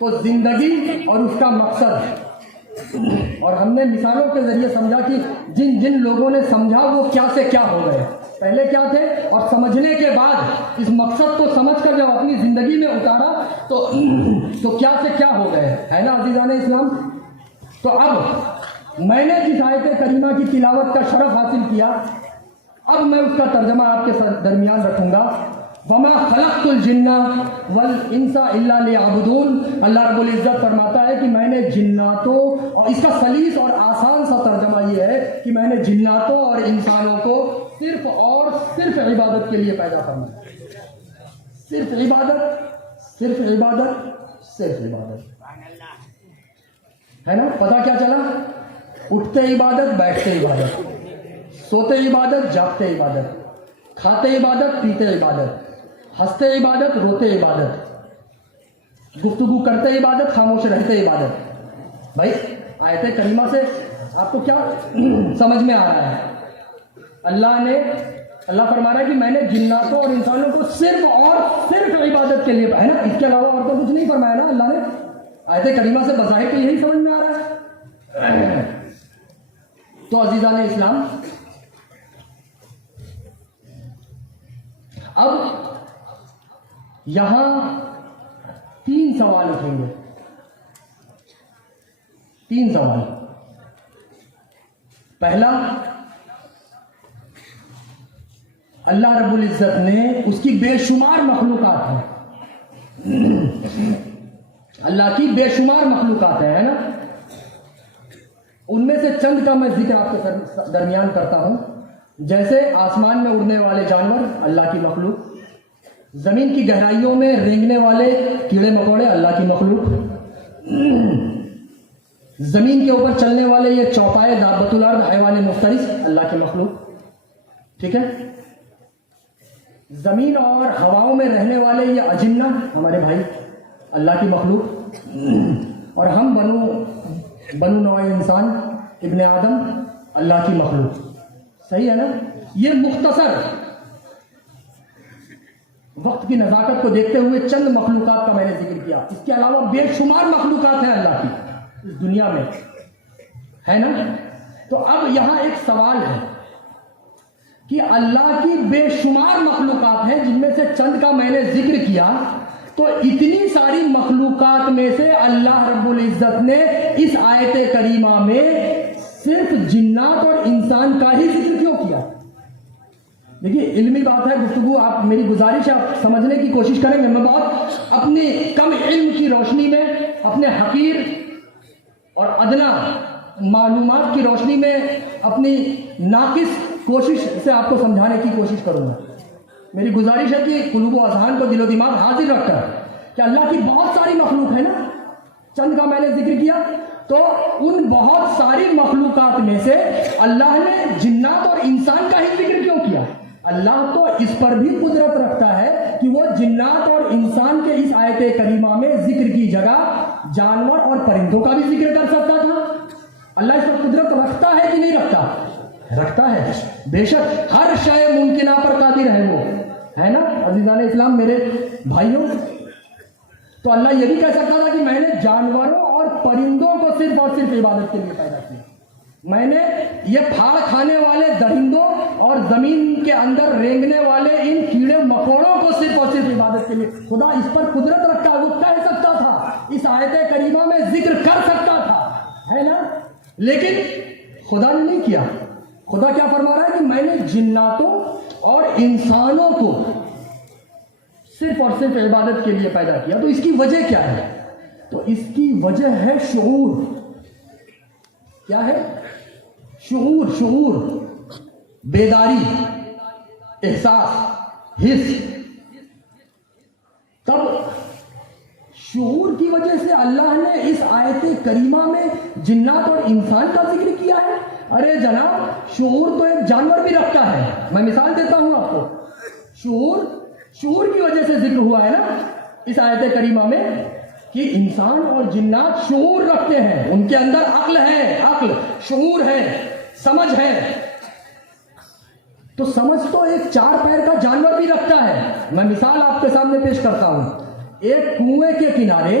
تو زندگی اور اس کا مقصد، اور ہم نے مثالوں کے ذریعے سمجھا کہ جن جن لوگوں نے سمجھا وہ کیا سے کیا ہو گئے، پہلے کیا تھے، اور سمجھنے کے بعد اس مقصد کو سمجھ کر جب اپنی زندگی میں اتارا تو کیا سے کیا ہو گئے، ہے نا عزیزان اسلام۔ تو اب میں نے جس آیت کریمہ کی تلاوت کا شرف حاصل کیا، اب میں اس کا ترجمہ آپ کے درمیان رکھوں گا۔ وما خلقت الجن والانس الا لیعبدون، اللہ رب العزت فرماتا ہے کہ میں نے جناتوں، اور اس کا سلیس اور آسان سا ترجمہ یہ ہے کہ میں نے جناتوں اور انسانوں کو صرف اور صرف عبادت کے لیے پیدا کرنا، صرف عبادت، صرف عبادت، صرف عبادت، ہے نا۔ پتہ کیا چلا، اٹھتے عبادت، بیٹھتے عبادت، سوتے عبادت، جاگتے عبادت، کھاتے عبادت، پیتے عبادت، ہنستے عبادت، روتے عبادت، گفتگو کرتے عبادت، خاموش رہتے عبادت۔ بھائی آیت کریمہ سے آپ کو کیا سمجھ میں آ رہا ہے؟ اللہ فرما رہا ہے کہ میں نے جناتوں اور انسانوں کو صرف اور صرف عبادت کے لیے، ہے نا، اس کے علاوہ اور تو کچھ نہیں فرمایا نا اللہ نے۔ آیت کریمہ سے بظاہر تو یہی سمجھ میں آ رہا ہے۔ تو عزیزان اسلام، اب یہاں 3 سوال اٹھیں گے، 3 سوال۔ پہلا، اللہ رب العزت نے اس کی بے شمار مخلوقات ہیں، اللہ کی بے شمار مخلوقات ہیں، ہے نا، ان میں سے چند کا میں ذکر آپ کے درمیان کرتا ہوں۔ جیسے آسمان میں اڑنے والے جانور، اللہ کی مخلوق، زمین کی گہرائیوں میں رینگنے والے کیڑے مکوڑے، اللہ کی مخلوق، زمین کے اوپر چلنے والے یہ چوپائے دابۃ الارض حیوان مفترس، اللہ کی مخلوق، ٹھیک ہے۔ زمین اور ہواؤں میں رہنے والے یہ اجنہ، ہمارے بھائی، اللہ کی مخلوق، اور ہم بنو نوع انسان، ابن آدم، اللہ کی مخلوق، صحیح ہے نا۔ یہ مختصر وقت کی نزاکت کو دیکھتے ہوئے چند مخلوقات کا میں نے ذکر کیا، اس کے علاوہ بے شمار مخلوقات ہیں اللہ کی اس دنیا میں، ہے نا۔ تو اب یہاں ایک سوال ہے کہ اللہ کی بے شمار مخلوقات ہیں جن میں سے چند کا میں نے ذکر کیا، تو اتنی ساری مخلوقات میں سے اللہ رب العزت نے اس آیت کریمہ میں صرف جنات اور انسان کا ہی ذکر کیوں کیا؟ دیکھیے علمی بات ہے، گفتگو آپ، میری گزارش ہے آپ سمجھنے کی کوشش کریں گے۔ میں بہت اپنی کم علم کی روشنی میں، اپنے حقیر اور ادنا معلومات کی روشنی میں، اپنی ناقص کوشش سے آپ کو سمجھانے کی کوشش کروں گا۔ میری گزارش ہے کہ قلوب و اذہان کو، دل و دماغ حاضر رکھ کر، کہ اللہ کی بہت ساری مخلوق ہے نا، چند کا میں نے ذکر کیا، تو ان بہت ساری مخلوقات میں سے اللہ نے جنات اور انسان کا ہی ذکر کیوں کیا؟ اللہ تو اس پر بھی قدرت رکھتا ہے کہ وہ جنات اور انسان کے اس آیت کریمہ میں ذکر کی جگہ جانور اور پرندوں کا بھی ذکر کر سکتا تھا۔ اللہ اس پر قدرت رکھتا ہے کہ نہیں رکھتا؟ رکھتا ہے، بے شک ہر شے ممکنہ پر قادر ہے وہ، ہے نا عزیزان اسلام، میرے بھائیوں۔ تو اللہ یہ بھی کہہ سکتا تھا کہ میں نے جانوروں اور پرندوں کو صرف اور صرف عبادت کے لیے پیدا کیا، میں نے یہ پھاڑ کھانے والے درندوں اور زمین کے اندر رینگنے والے ان کیڑے مکوڑوں کو صرف اور صرف عبادت کے لیے۔ خدا اس پر قدرت رکھتا ہے، وہ کہہ سکتا تھا، اس آیت کریمہ میں ذکر کر سکتا تھا، ہے نا، لیکن خدا نے نہیں کیا۔ خدا کیا فرما رہا ہے کہ میں نے جناتوں اور انسانوں کو صرف اور صرف عبادت کے لیے پیدا کیا۔ تو اس کی وجہ کیا ہے؟ تو اس کی وجہ ہے شعور۔ کیا ہے؟ شعور، بیداری، احساس، حس۔ تب شعور کی وجہ سے اللہ نے اس آیت کریمہ میں جنات اور انسان کا ذکر کیا ہے۔ ارے جناب، شعور تو ایک جانور بھی رکھتا ہے۔ میں مثال دیتا ہوں آپ کو، شعور کی وجہ سے ذکر ہوا ہے نا اس آیت کریمہ میں کہ انسان اور جنات شعور رکھتے ہیں، ان کے اندر عقل ہے، عقل، شعور ہے، سمجھ ہے۔ تو سمجھ تو ایک 4 پیر کا جانور بھی رکھتا ہے۔ میں مثال آپ کے سامنے پیش کرتا ہوں۔ ایک کنویں کے کنارے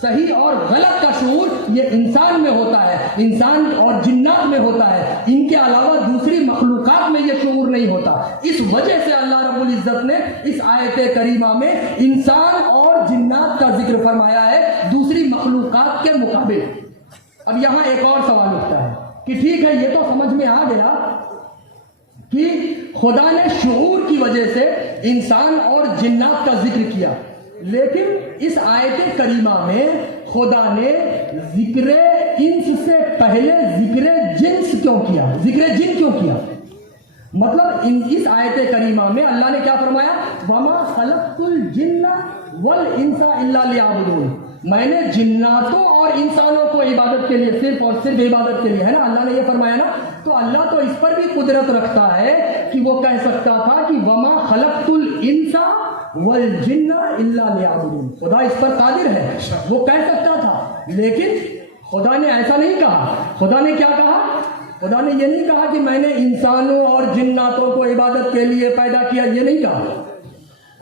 صحیح اور غلط کا شعور یہ انسان میں ہوتا ہے، انسان اور جنات میں ہوتا ہے، ان کے علاوہ دوسری مخلوقات میں یہ شعور نہیں ہوتا۔ اس وجہ سے اللہ رب العزت نے اس آیت کریمہ میں انسان اور جنات کا ذکر فرمایا ہے دوسری مخلوقات کے مقابل۔ اب یہاں ایک اور سوال اٹھتا ہے کہ ٹھیک ہے، یہ تو سمجھ میں آ گیا کہ خدا نے شعور کی وجہ سے انسان اور جنات کا ذکر کیا، لیکن اس آیت کریمہ میں خدا نے ذکر انس سے پہلے ذکر جنس کیوں کیا، ذکر جن کیوں کیا؟ مطلب اس آیت کریمہ میں اللہ نے کیا فرمایا؟ وَمَا خَلَقْتُ الْجِنَّ وَالْإِنسَ إِلَّا لِيَعْبُدُونِ، میں نے جناتوں اور انسانوں کو عبادت کے لیے، صرف اور صرف عبادت کے لیے، ہے نا، اللہ نے یہ فرمایا نا۔ تو اللہ تو اس پر بھی قدرت رکھتا ہے کہ وہ کہہ سکتا تھا کہ وَمَا خَلَقْتُ الْإِنسَ وَالْجِنَّ إِلَّا لِيَعْبُدُونِ، خدا اس پر قادر ہے، وہ کہہ سکتا تھا، لیکن خدا نے ایسا نہیں کہا۔ خدا نے کیا کہا؟ خدا نے یہ نہیں کہا کہ میں نے انسانوں اور جناتوں کو عبادت کے لیے پیدا کیا، یہ نہیں کہا۔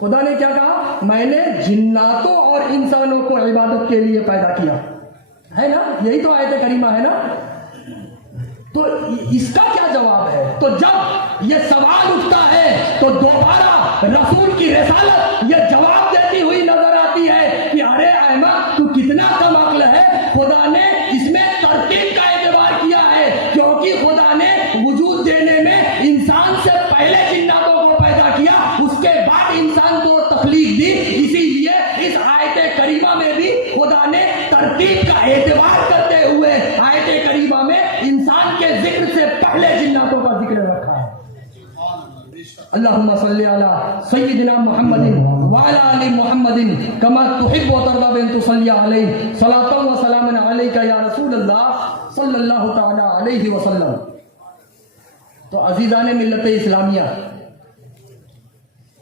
خدا نے کیا کہا؟ میں نے جناتوں اور انسانوں کو عبادت کے لیے پیدا کیا، ہے نا، یہی تو آیت کریمہ ہے نا۔ تو اس کا کیا جواب ہے؟ تو جب یہ سوال اٹھتا ہے تو دوبارہ رسول کی رسالت یہ جواب دیتی ہوئی نظر آتی ہے کہ ارے احمد تو کتنا کم عقل ہے، خدا نے اس میں ترتیب کا اعتبار کیا ہے، کیونکہ خدا نے وجود دینے میں انسان سے پہلے جناتوں کو پیدا کیا، اس کے بعد انسان کو تخلیق دی، اسی لیے اس آیت کریمہ میں بھی خدا نے ترتیب کا اعتبار کرتے ہوئے آیت کریمہ میں انسان کے ذکر سے پہلے جناتوں کا ذکر رکھا ہے۔ اللہم صلی علی سیدنا محمد وعلی آل محمد کما تحب و ترضى بأن تصلی علیہ صلاۃ و سلام علیک یا رسول اللہ صلی اللہ تعالی علیہ وسلم۔ تو عزیزان ملت اسلامیہ،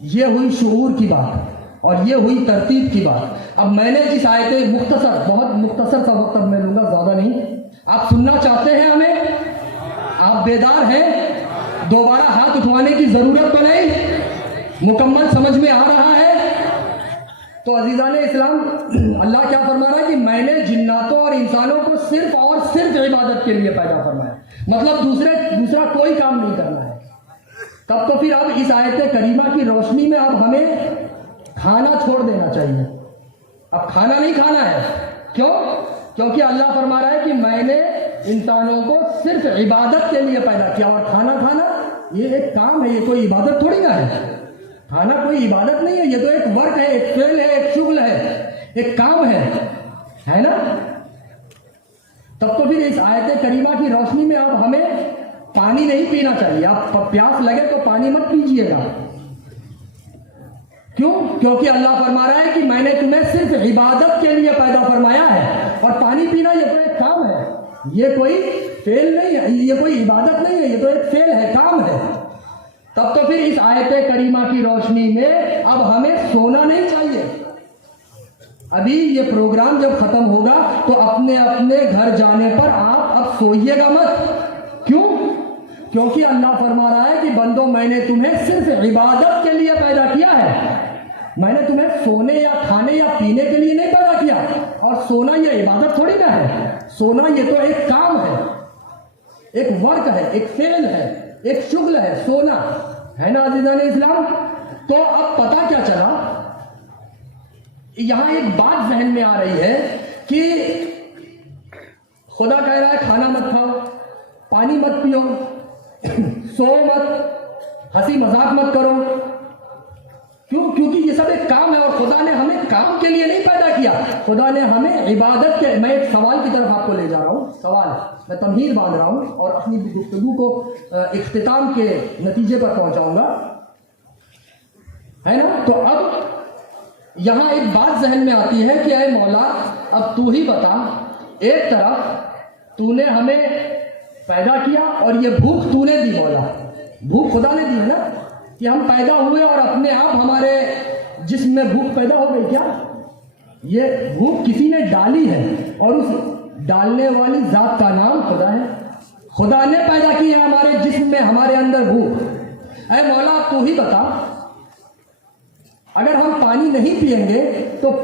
یہ ہوئی شعور کی بات اور یہ ہوئی ترتیب کی بات۔ اب میں نے جس آیت مختصر، بہت مختصر سا وقت اب میں لوں گا، زیادہ نہیں۔ آپ سننا چاہتے ہیں ہمیں؟ آپ بیدار ہیں؟ دوبارہ ہاتھ اٹھوانے کی ضرورت تو نہیں؟ مکمل سمجھ میں آ رہا ہے؟ تو عزیزان اسلام، اللہ کیا فرما رہا ہے کہ میں نے جناتوں اور انسانوں کو صرف اور صرف عبادت کے لیے پیدا فرمایا، مطلب دوسرا کوئی کام نہیں کرنا ہے۔ تب تو پھر اب اس آیت کریمہ کی روشنی میں اب ہمیں کھانا چھوڑ دینا چاہیے، اب کھانا نہیں کھانا ہے۔ کیوں؟ کیونکہ اللہ فرما رہا ہے کہ میں نے انسانوں کو صرف عبادت کے لیے پیدا کیا، اور کھانا کھانا یہ ایک کام ہے، یہ کوئی عبادت تھوڑی نہ ہے۔ کھانا کوئی عبادت نہیں ہے، یہ تو ایک ورک ہے، ایک فعل ہے، ایک شغل ہے، ایک کام ہے نا۔ تب تو پھر اس آیت کریمہ کی روشنی میں اب ہمیں پانی نہیں پینا چاہیے۔ آپ پیاس لگے تو پانی مت پیجیے گا۔ کیوں؟ کیونکہ اللہ فرما رہا ہے کہ میں نے تمہیں صرف عبادت کے لیے پیدا فرمایا ہے، اور پانی پینا یہ تو ایک کام ہے، یہ کوئی فعل نہیں ہے، یہ کوئی عبادت نہیں ہے، یہ تو ایک فعل ہے، کام ہے۔ تب تو پھر اس آیت کریمہ کی روشنی میں اب ہمیں سونا نہیں چاہیے۔ ابھی یہ پروگرام جب ختم ہوگا تو اپنے اپنے گھر جانے پر آپ اب سوئیے گا مت۔ کیوں؟ کیونکہ اللہ فرما رہا ہے کہ بندو میں نے تمہیں صرف عبادت کے لیے پیدا کیا ہے، میں نے تمہیں سونے یا کھانے یا پینے کے لیے نہیں پیدا کیا۔ اور سونا یہ عبادت تھوڑی نہ ہے، سونا یہ تو ایک کام ہے، ایک ورک ہے، ایک فعل ہے، ایک شغل ہے، سونا ہے نا عزیزان اسلام۔ تو اب پتہ کیا چلا، یہاں ایک بات ذہن میں آ رہی ہے کہ خدا کہہ رہا ہے کھانا مت کھاؤ، پانی مت پیو، سو مت، ہنسی مذاق مت کرو۔ کیوں؟ کیونکہ یہ سب ایک کام ہے، اور خدا نے ہمیں کام کے لیے نہیں پیدا کیا، خدا نے ہمیں عبادت کے۔ میں ایک سوال کی طرف آپ کو لے جا رہا ہوں، سوال میں تمہید باندھ رہا ہوں اور اپنی گفتگو کو اختتام کے نتیجے پر پہنچاؤں گا، ہے نا۔ تو اب یہاں ایک بات ذہن میں آتی ہے کہ اے مولا، اب تو ہی بتا، ایک طرف تو نے ہمیں پیدا کیا اور یہ بھوک تو نے دی، مولا بھوک خدا نے دی ہے نا، کہ ہم پیدا ہوئے اور اپنے آپ ہمارے جسم میں بھوک پیدا ہو گئی۔ کیا یہ بھوک کسی نے ڈالی ہے، اور اس ڈالنے والی ذات کا نام خدا ہے، خدا نے پیدا کی ہے ہمارے جسم میں، ہمارے اندر بھوک۔ اے مولا تو ہی بتا، اگر ہم پانی نہیں پئیں گے تو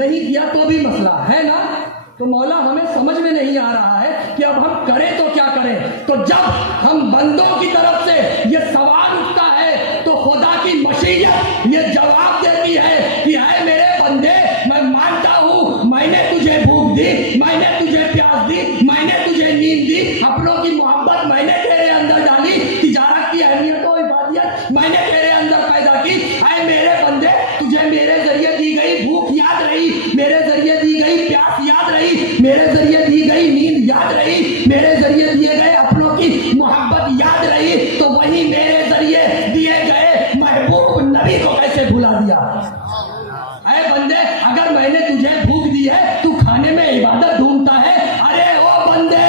نہیں کیا تو بھی مسئلہ ہے نا. تو مولا ہمیں سمجھ میں نہیں آ رہا ہے کہ اب ہم کریں تو کیا کریں. تو جب ہم بندوں کی طرف سے یہ سوال اٹھتا ہے تو خدا کی مشیت یہ جواب دیتی ہے کہ اے میرے بندے، میں مانتا ہوں میں نے تجھے بھوک دی، میں نے تجھے پیاس دی، میں نے تجھے نیند دی، اپنوں کی محبت میں نے تیرے اندر ڈالی، تجارت کی اہمیت و عبادیت میں نے تیرے اندر پیدا کی. اے میرے بندے، تجھے میرے ذریعے دی گئی بھوک یاد رہی، میرے ذریعے دی گئی پیاس یاد رہی، میرے ذریعے دی گئی نیند یاد رہی، میرے ذریعے دیے گئے اپنوں کی محبت یاد رہی، تو وہی میرے ذریعے دیے گئے محبوب نبی کو کیسے بھلا دیا. اے بندے، اگر میں نے تجھے بھوک دی ہے تو کھانے میں عبادت ڈھونڈتا ہے. ارے او بندے،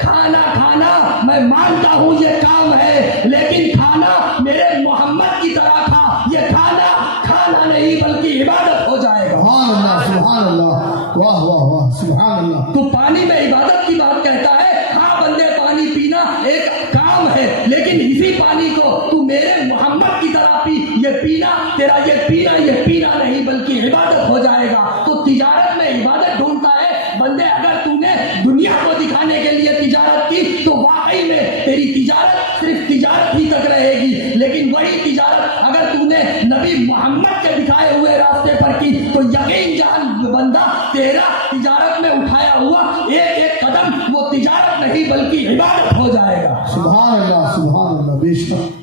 کھانا کھانا میں مانتا ہوں یہ کام ہے، لیکن کھانا میرے محمد کی طرح کھا. یہ کھانا کھانا نہیں بلکہ عبادت ہو جائے گا. سبحان اللہ، سبحان اللہ، واہ واہ واہ، سبحان اللہ. تو پانی میں عبادت کی بات کہتا ہے. ہاں بندے، پانی پینا ایک کام ہے، لیکن اسی پانی کو تو میرے محمد کی طرح پی. یہ پینا تیرا یہ پینا نہیں بلکہ عبادت ہو جائے گا. تو تجارت میں عبادت ڈھونڈتا ہے. بندے، اگر تو نے دنیا کو دکھانے کے لیے تجارت کی تو واقعی میں تیری تجارت صرف تجارت ہی تک رہے گی، لیکن وہی تجارت اگر تو نے نبی محمد کے دکھائے ہوئے راستے پر کی تو یقین جان بندہ، تیرا تجارت میں اٹھایا ہوا ایک ایک قدم وہ تجارت نہیں بلکہ عبادت ہو جائے گا. سبحان اللہ، سبحان اللہ، بے شک.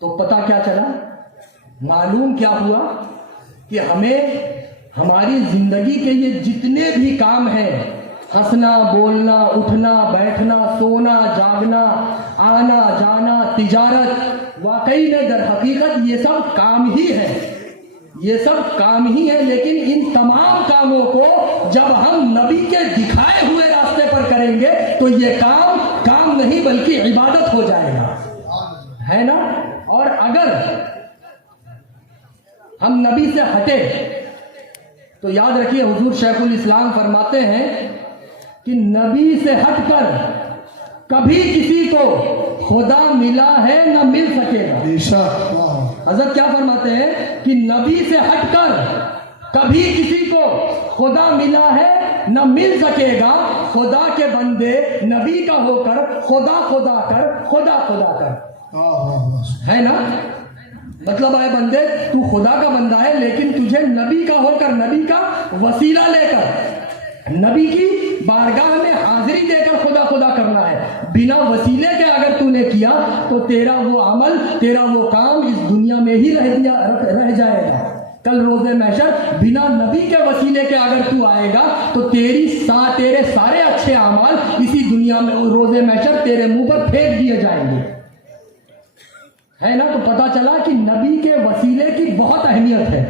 تو پتہ کیا چلا، معلوم کیا ہوا کہ ہمیں ہماری زندگی کے یہ جتنے بھی کام ہیں، ہنسنا، بولنا، اٹھنا، بیٹھنا، سونا، جاگنا، آنا جانا، تجارت، واقعی میں در حقیقت یہ سب کام ہی ہے. یہ سب کام ہی ہے، لیکن ان تمام کاموں کو جب ہم نبی کے دکھائے ہوئے راستے پر کریں گے تو یہ کام نہیں بلکہ عبادت ہو جائے گا، ہے نا. اور اگر ہم نبی سے ہٹے تو یاد رکھیے، حضور شیخ الاسلام فرماتے ہیں کہ نبی سے ہٹ کر کبھی کسی کو خدا ملا ہے نہ مل سکے گا. بے شک. حضرت کیا فرماتے ہیں کہ نبی سے ہٹ کر کبھی کسی کو خدا ملا ہے نہ مل سکے گا. خدا کے بندے نبی کا ہو کر خدا خدا کر، خدا خدا کر، ہے نا. مطلب ہے بندے، تو خدا کا بندہ ہے لیکن تجھے نبی کا ہو کر، نبی کا وسیلہ لے کر، نبی کی بارگاہ میں حاضری دے کر خدا خدا کرنا ہے. بنا وسیلے کے اگر تو نے کیا تو تیرا وہ عمل، تیرا وہ کام اس دنیا میں ہی رہ جائے گا. کل روز محشر بنا نبی کے وسیلے کے اگر تو آئے گا تو تیرے سارے اچھے اعمال اسی دنیا میں روز محشر تیرے منہ پر پھینک دیے جائیں گے، ہے نا. تو پتا چلا کہ نبی کے وسیلے کی بہت اہمیت ہے،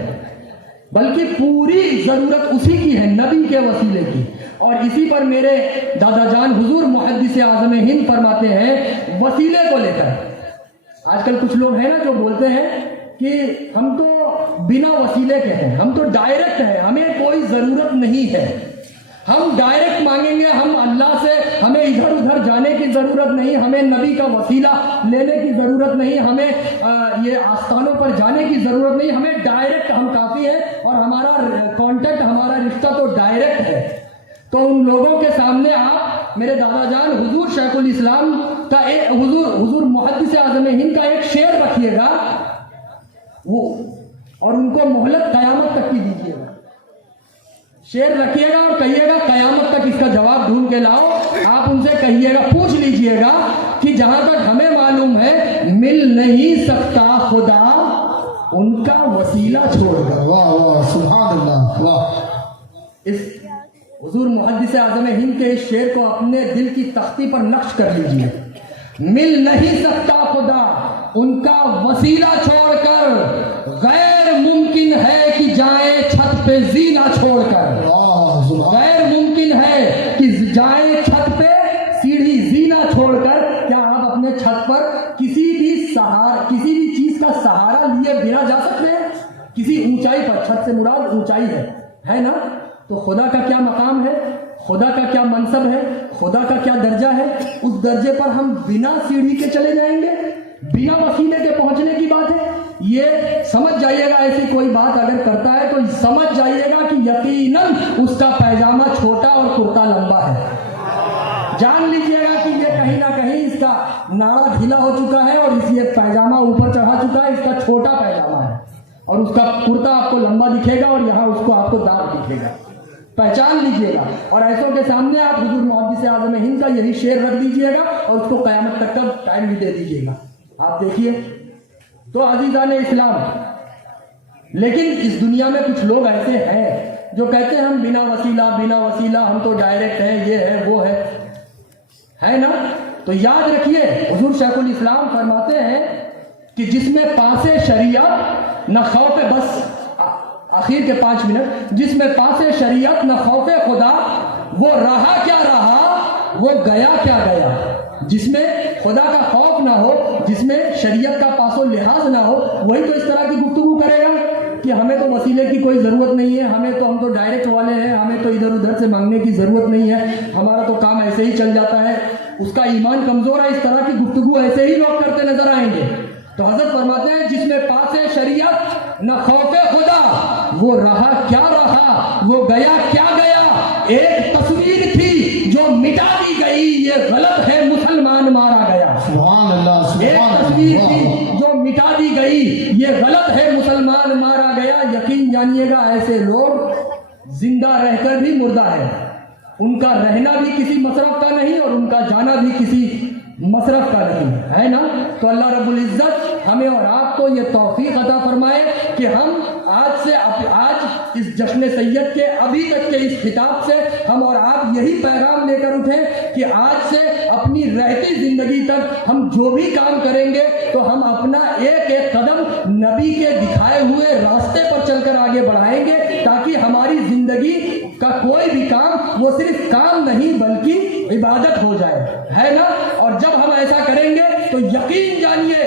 بلکہ پوری ضرورت اسی کی ہے، نبی کے وسیلے کی. اور اسی پر میرے دادا جان حضور محدث اعظم ہند فرماتے ہیں وسیلے کو لے کر. آج کل کچھ لوگ ہیں نا جو بولتے ہیں کہ ہم تو بنا وسیلے کے ہیں، ہم تو ڈائریکٹ ہیں، ہمیں کوئی ضرورت نہیں ہے، ہم ڈائریکٹ مانگیں گے، ہم اللہ سے، ہمیں ادھر ادھر جانے کی ضرورت نہیں، ہمیں نبی کا وسیلہ لینے کی ضرورت نہیں، ہمیں یہ آستانوں پر جانے کی ضرورت نہیں، ہمیں ڈائریکٹ ہم کافی ہیں اور ہمارا کانٹیکٹ، ہمارا رشتہ تو ڈائریکٹ ہے. تو ان لوگوں کے سامنے آپ میرے دادا جان حضور شیخ الاسلام کا حضور محدث اعظم ہند کا ایک شعر رکھیے گا وہ، اور ان کو مہلت قیامت تک کی دیجیے گا. شعر رکھیے گا اور کہیے گا قیامت تک اس کا جواب ڈھونڈ کے لاؤ. آپ ان سے کہیے گا، پوچھ لیجیے گا کہ جہاں تک ہمیں معلوم ہے مل نہیں سکتا خدا ان کا وسیلہ چھوڑ کر. واہ واہ، سبحان اللہ، واہ. اس حضور محدث اعظم ہند کے اس شعر کو اپنے دل کی تختی پر نقش کر لیجیے. مل نہیں سکتا خدا ان کا وسیلہ چھوڑ کر، غیر ممکن ہے کہ جائیں چھت پہ زینہ چھوڑ کر. غیر ممکن ہے کہ جائیں چھت پہ سیڑھی زینہ چھوڑ کر. کیا آپ اپنے چھت پر کسی بھی چیز کا سہارا لیے بنا جا سکتے ہیں؟ کسی اونچائی پر، چھت سے مراد اونچائی ہے نا. تو خدا کا کیا مقام ہے، خدا کا کیا منصب ہے، خدا کا کیا درجہ ہے، اس درجے پر ہم بنا سیڑھی کے چلے جائیں گے، بنا وسیلے کے پہنچنے کی بات ہے. یہ سمجھ جائیے گا ایسی کوئی بات اگر کرتا ہے تو سمجھ جائیے گا کہ یقیناً اس کا پیجامہ چھوٹا اور کرتا لمبا ہے. جان لیجئے گا کہ یہ کہیں نہ کہیں اس کا ناڑا ڈھیلا ہو چکا ہے اور اس یہ پیجامہ اوپر چڑھا چکا ہے, اس کا چھوٹا پیجامہ ہے اور اس کا کرتا آپ کو لمبا دکھے گا اور یہاں اس کو آپ کو داغ دکھے گا. پہچان لیجئے گا اور ایسوں کے سامنے آپ حضور محدث اعظم ہند کا یہی شعر رکھ دیجئے گا اور اس کو قیامت تک کا ٹائم بھی دے دیجئے گا. آپ دیکھیے تو عزیزان اسلام, لیکن اس دنیا میں کچھ لوگ ایسے ہیں جو کہتے ہیں ہم بنا وسیلہ ہم تو ڈائریکٹ ہیں, یہ ہے وہ ہے نا. تو یاد رکھیے حضور شیخ الاسلام فرماتے ہیں کہ جس میں پاس شریعت نہ خوف, بس آخر کے 5 منٹ, جس میں پاس شریعت نہ خوف خدا, وہ رہا کیا رہا وہ گیا کیا گیا. جس میں خدا کا خوف نہ ہو, جس میں شریعت کا پاس و لحاظ نہ ہو, وہی تو اس طرح کی گفتگو کرے گا کہ ہمیں تو وسیلے کی کوئی ضرورت نہیں ہے, ہم تو ڈائریکٹ والے ہیں, ہمیں تو ادھر ادھر سے مانگنے کی ضرورت نہیں ہے, ہمارا تو کام ایسے ہی چل جاتا ہے. اس کا ایمان کمزور ہے. اس طرح کی گفتگو ایسے ہی لوگ کرتے نظر آئیں گے. تو حضرت فرماتے ہیں جس میں پاس شریعت نہ خوف خدا, وہ رہا کیا رہا وہ گیا کیا گیا. ایک تصویر تھی جو مٹا دی گئی, یہ غلط ہے مسلمان مارا گیا. سبحان اللہ. ایک تصویر تھی جو مٹا دی گئی, یہ غلط ہے مسلمان مارا گیا. یقین جانیے گا ایسے لوگ زندہ رہ کر بھی مردہ ہے. ان کا رہنا بھی کسی مصرف کا نہیں اور ان کا جانا بھی کسی مصرف کا نہیں ہے نا. تو اللہ رب العزت ہمیں اور آپ کو یہ توفیق عطا فرمائے کہ ہم آج اس جشن سید کے ابھی تک کے اس خطاب سے ہم اور آپ یہی پیغام لے کر اٹھیں کہ آج سے اپنی رہتی زندگی تک ہم جو بھی کام کریں گے تو ہم اپنا ایک ایک قدم نبی کے دکھائے ہوئے راستے پر چل کر آگے بڑھائیں گے, تاکہ ہماری زندگی کا کوئی بھی کام وہ صرف کام نہیں بلکہ عبادت ہو جائے, ہے نا. اور جب ہم ایسا کریں گے تو یقین جانیے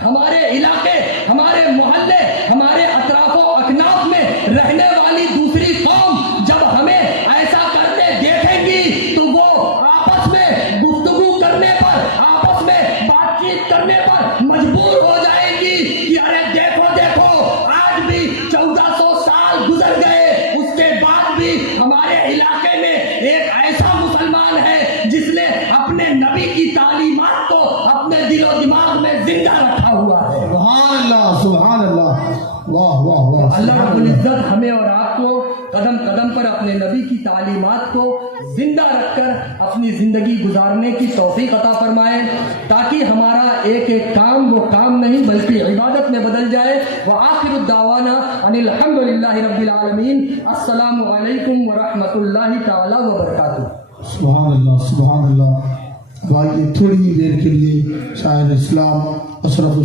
ہمارے علاقے, ہمارے محلے, ہمارے اطراف و اکناف میں رہنے والی دوسری قوم جب ہمیں ایسا کرتے دیکھیں گی تو وہ آپس میں گفتگو کرنے پر, آپس میں بات چیت کرنے پر مجبور ہو جائیں گی کہ ارے دیکھو آج بھی 1400 سال گزر گئے, اس کے بعد بھی ہمارے علاقے میں ایک ایسا مسلمان ہے جس نے اپنے نبی کی تعلیمات کو اپنے دل و دماغ میں زندہ رکھا ہوا ہے. سبحان اللہ. سبحان اللہ. واہ واہ واہ. اللہ رب العزت ہمیں اور آپ کو قدم قدم پر اپنے نبی کی تعلیمات کو زندہ رکھ کر اپنی زندگی گزارنے کی توفیق عطا فرمائے, تاکہ ہمارا ایک ایک کام وہ کام نہیں بلکہ عبادت میں بدل جائے. وآخر الدعوانا ان الحمد للہ رب العالمین. السلام علیکم ورحمۃ اللہ تعالی وبرکاتہ. سبحان اللہ. سبحان اللہ. اب آئیے تھوڑی دیر کے لیے شاعر اسلام اشرف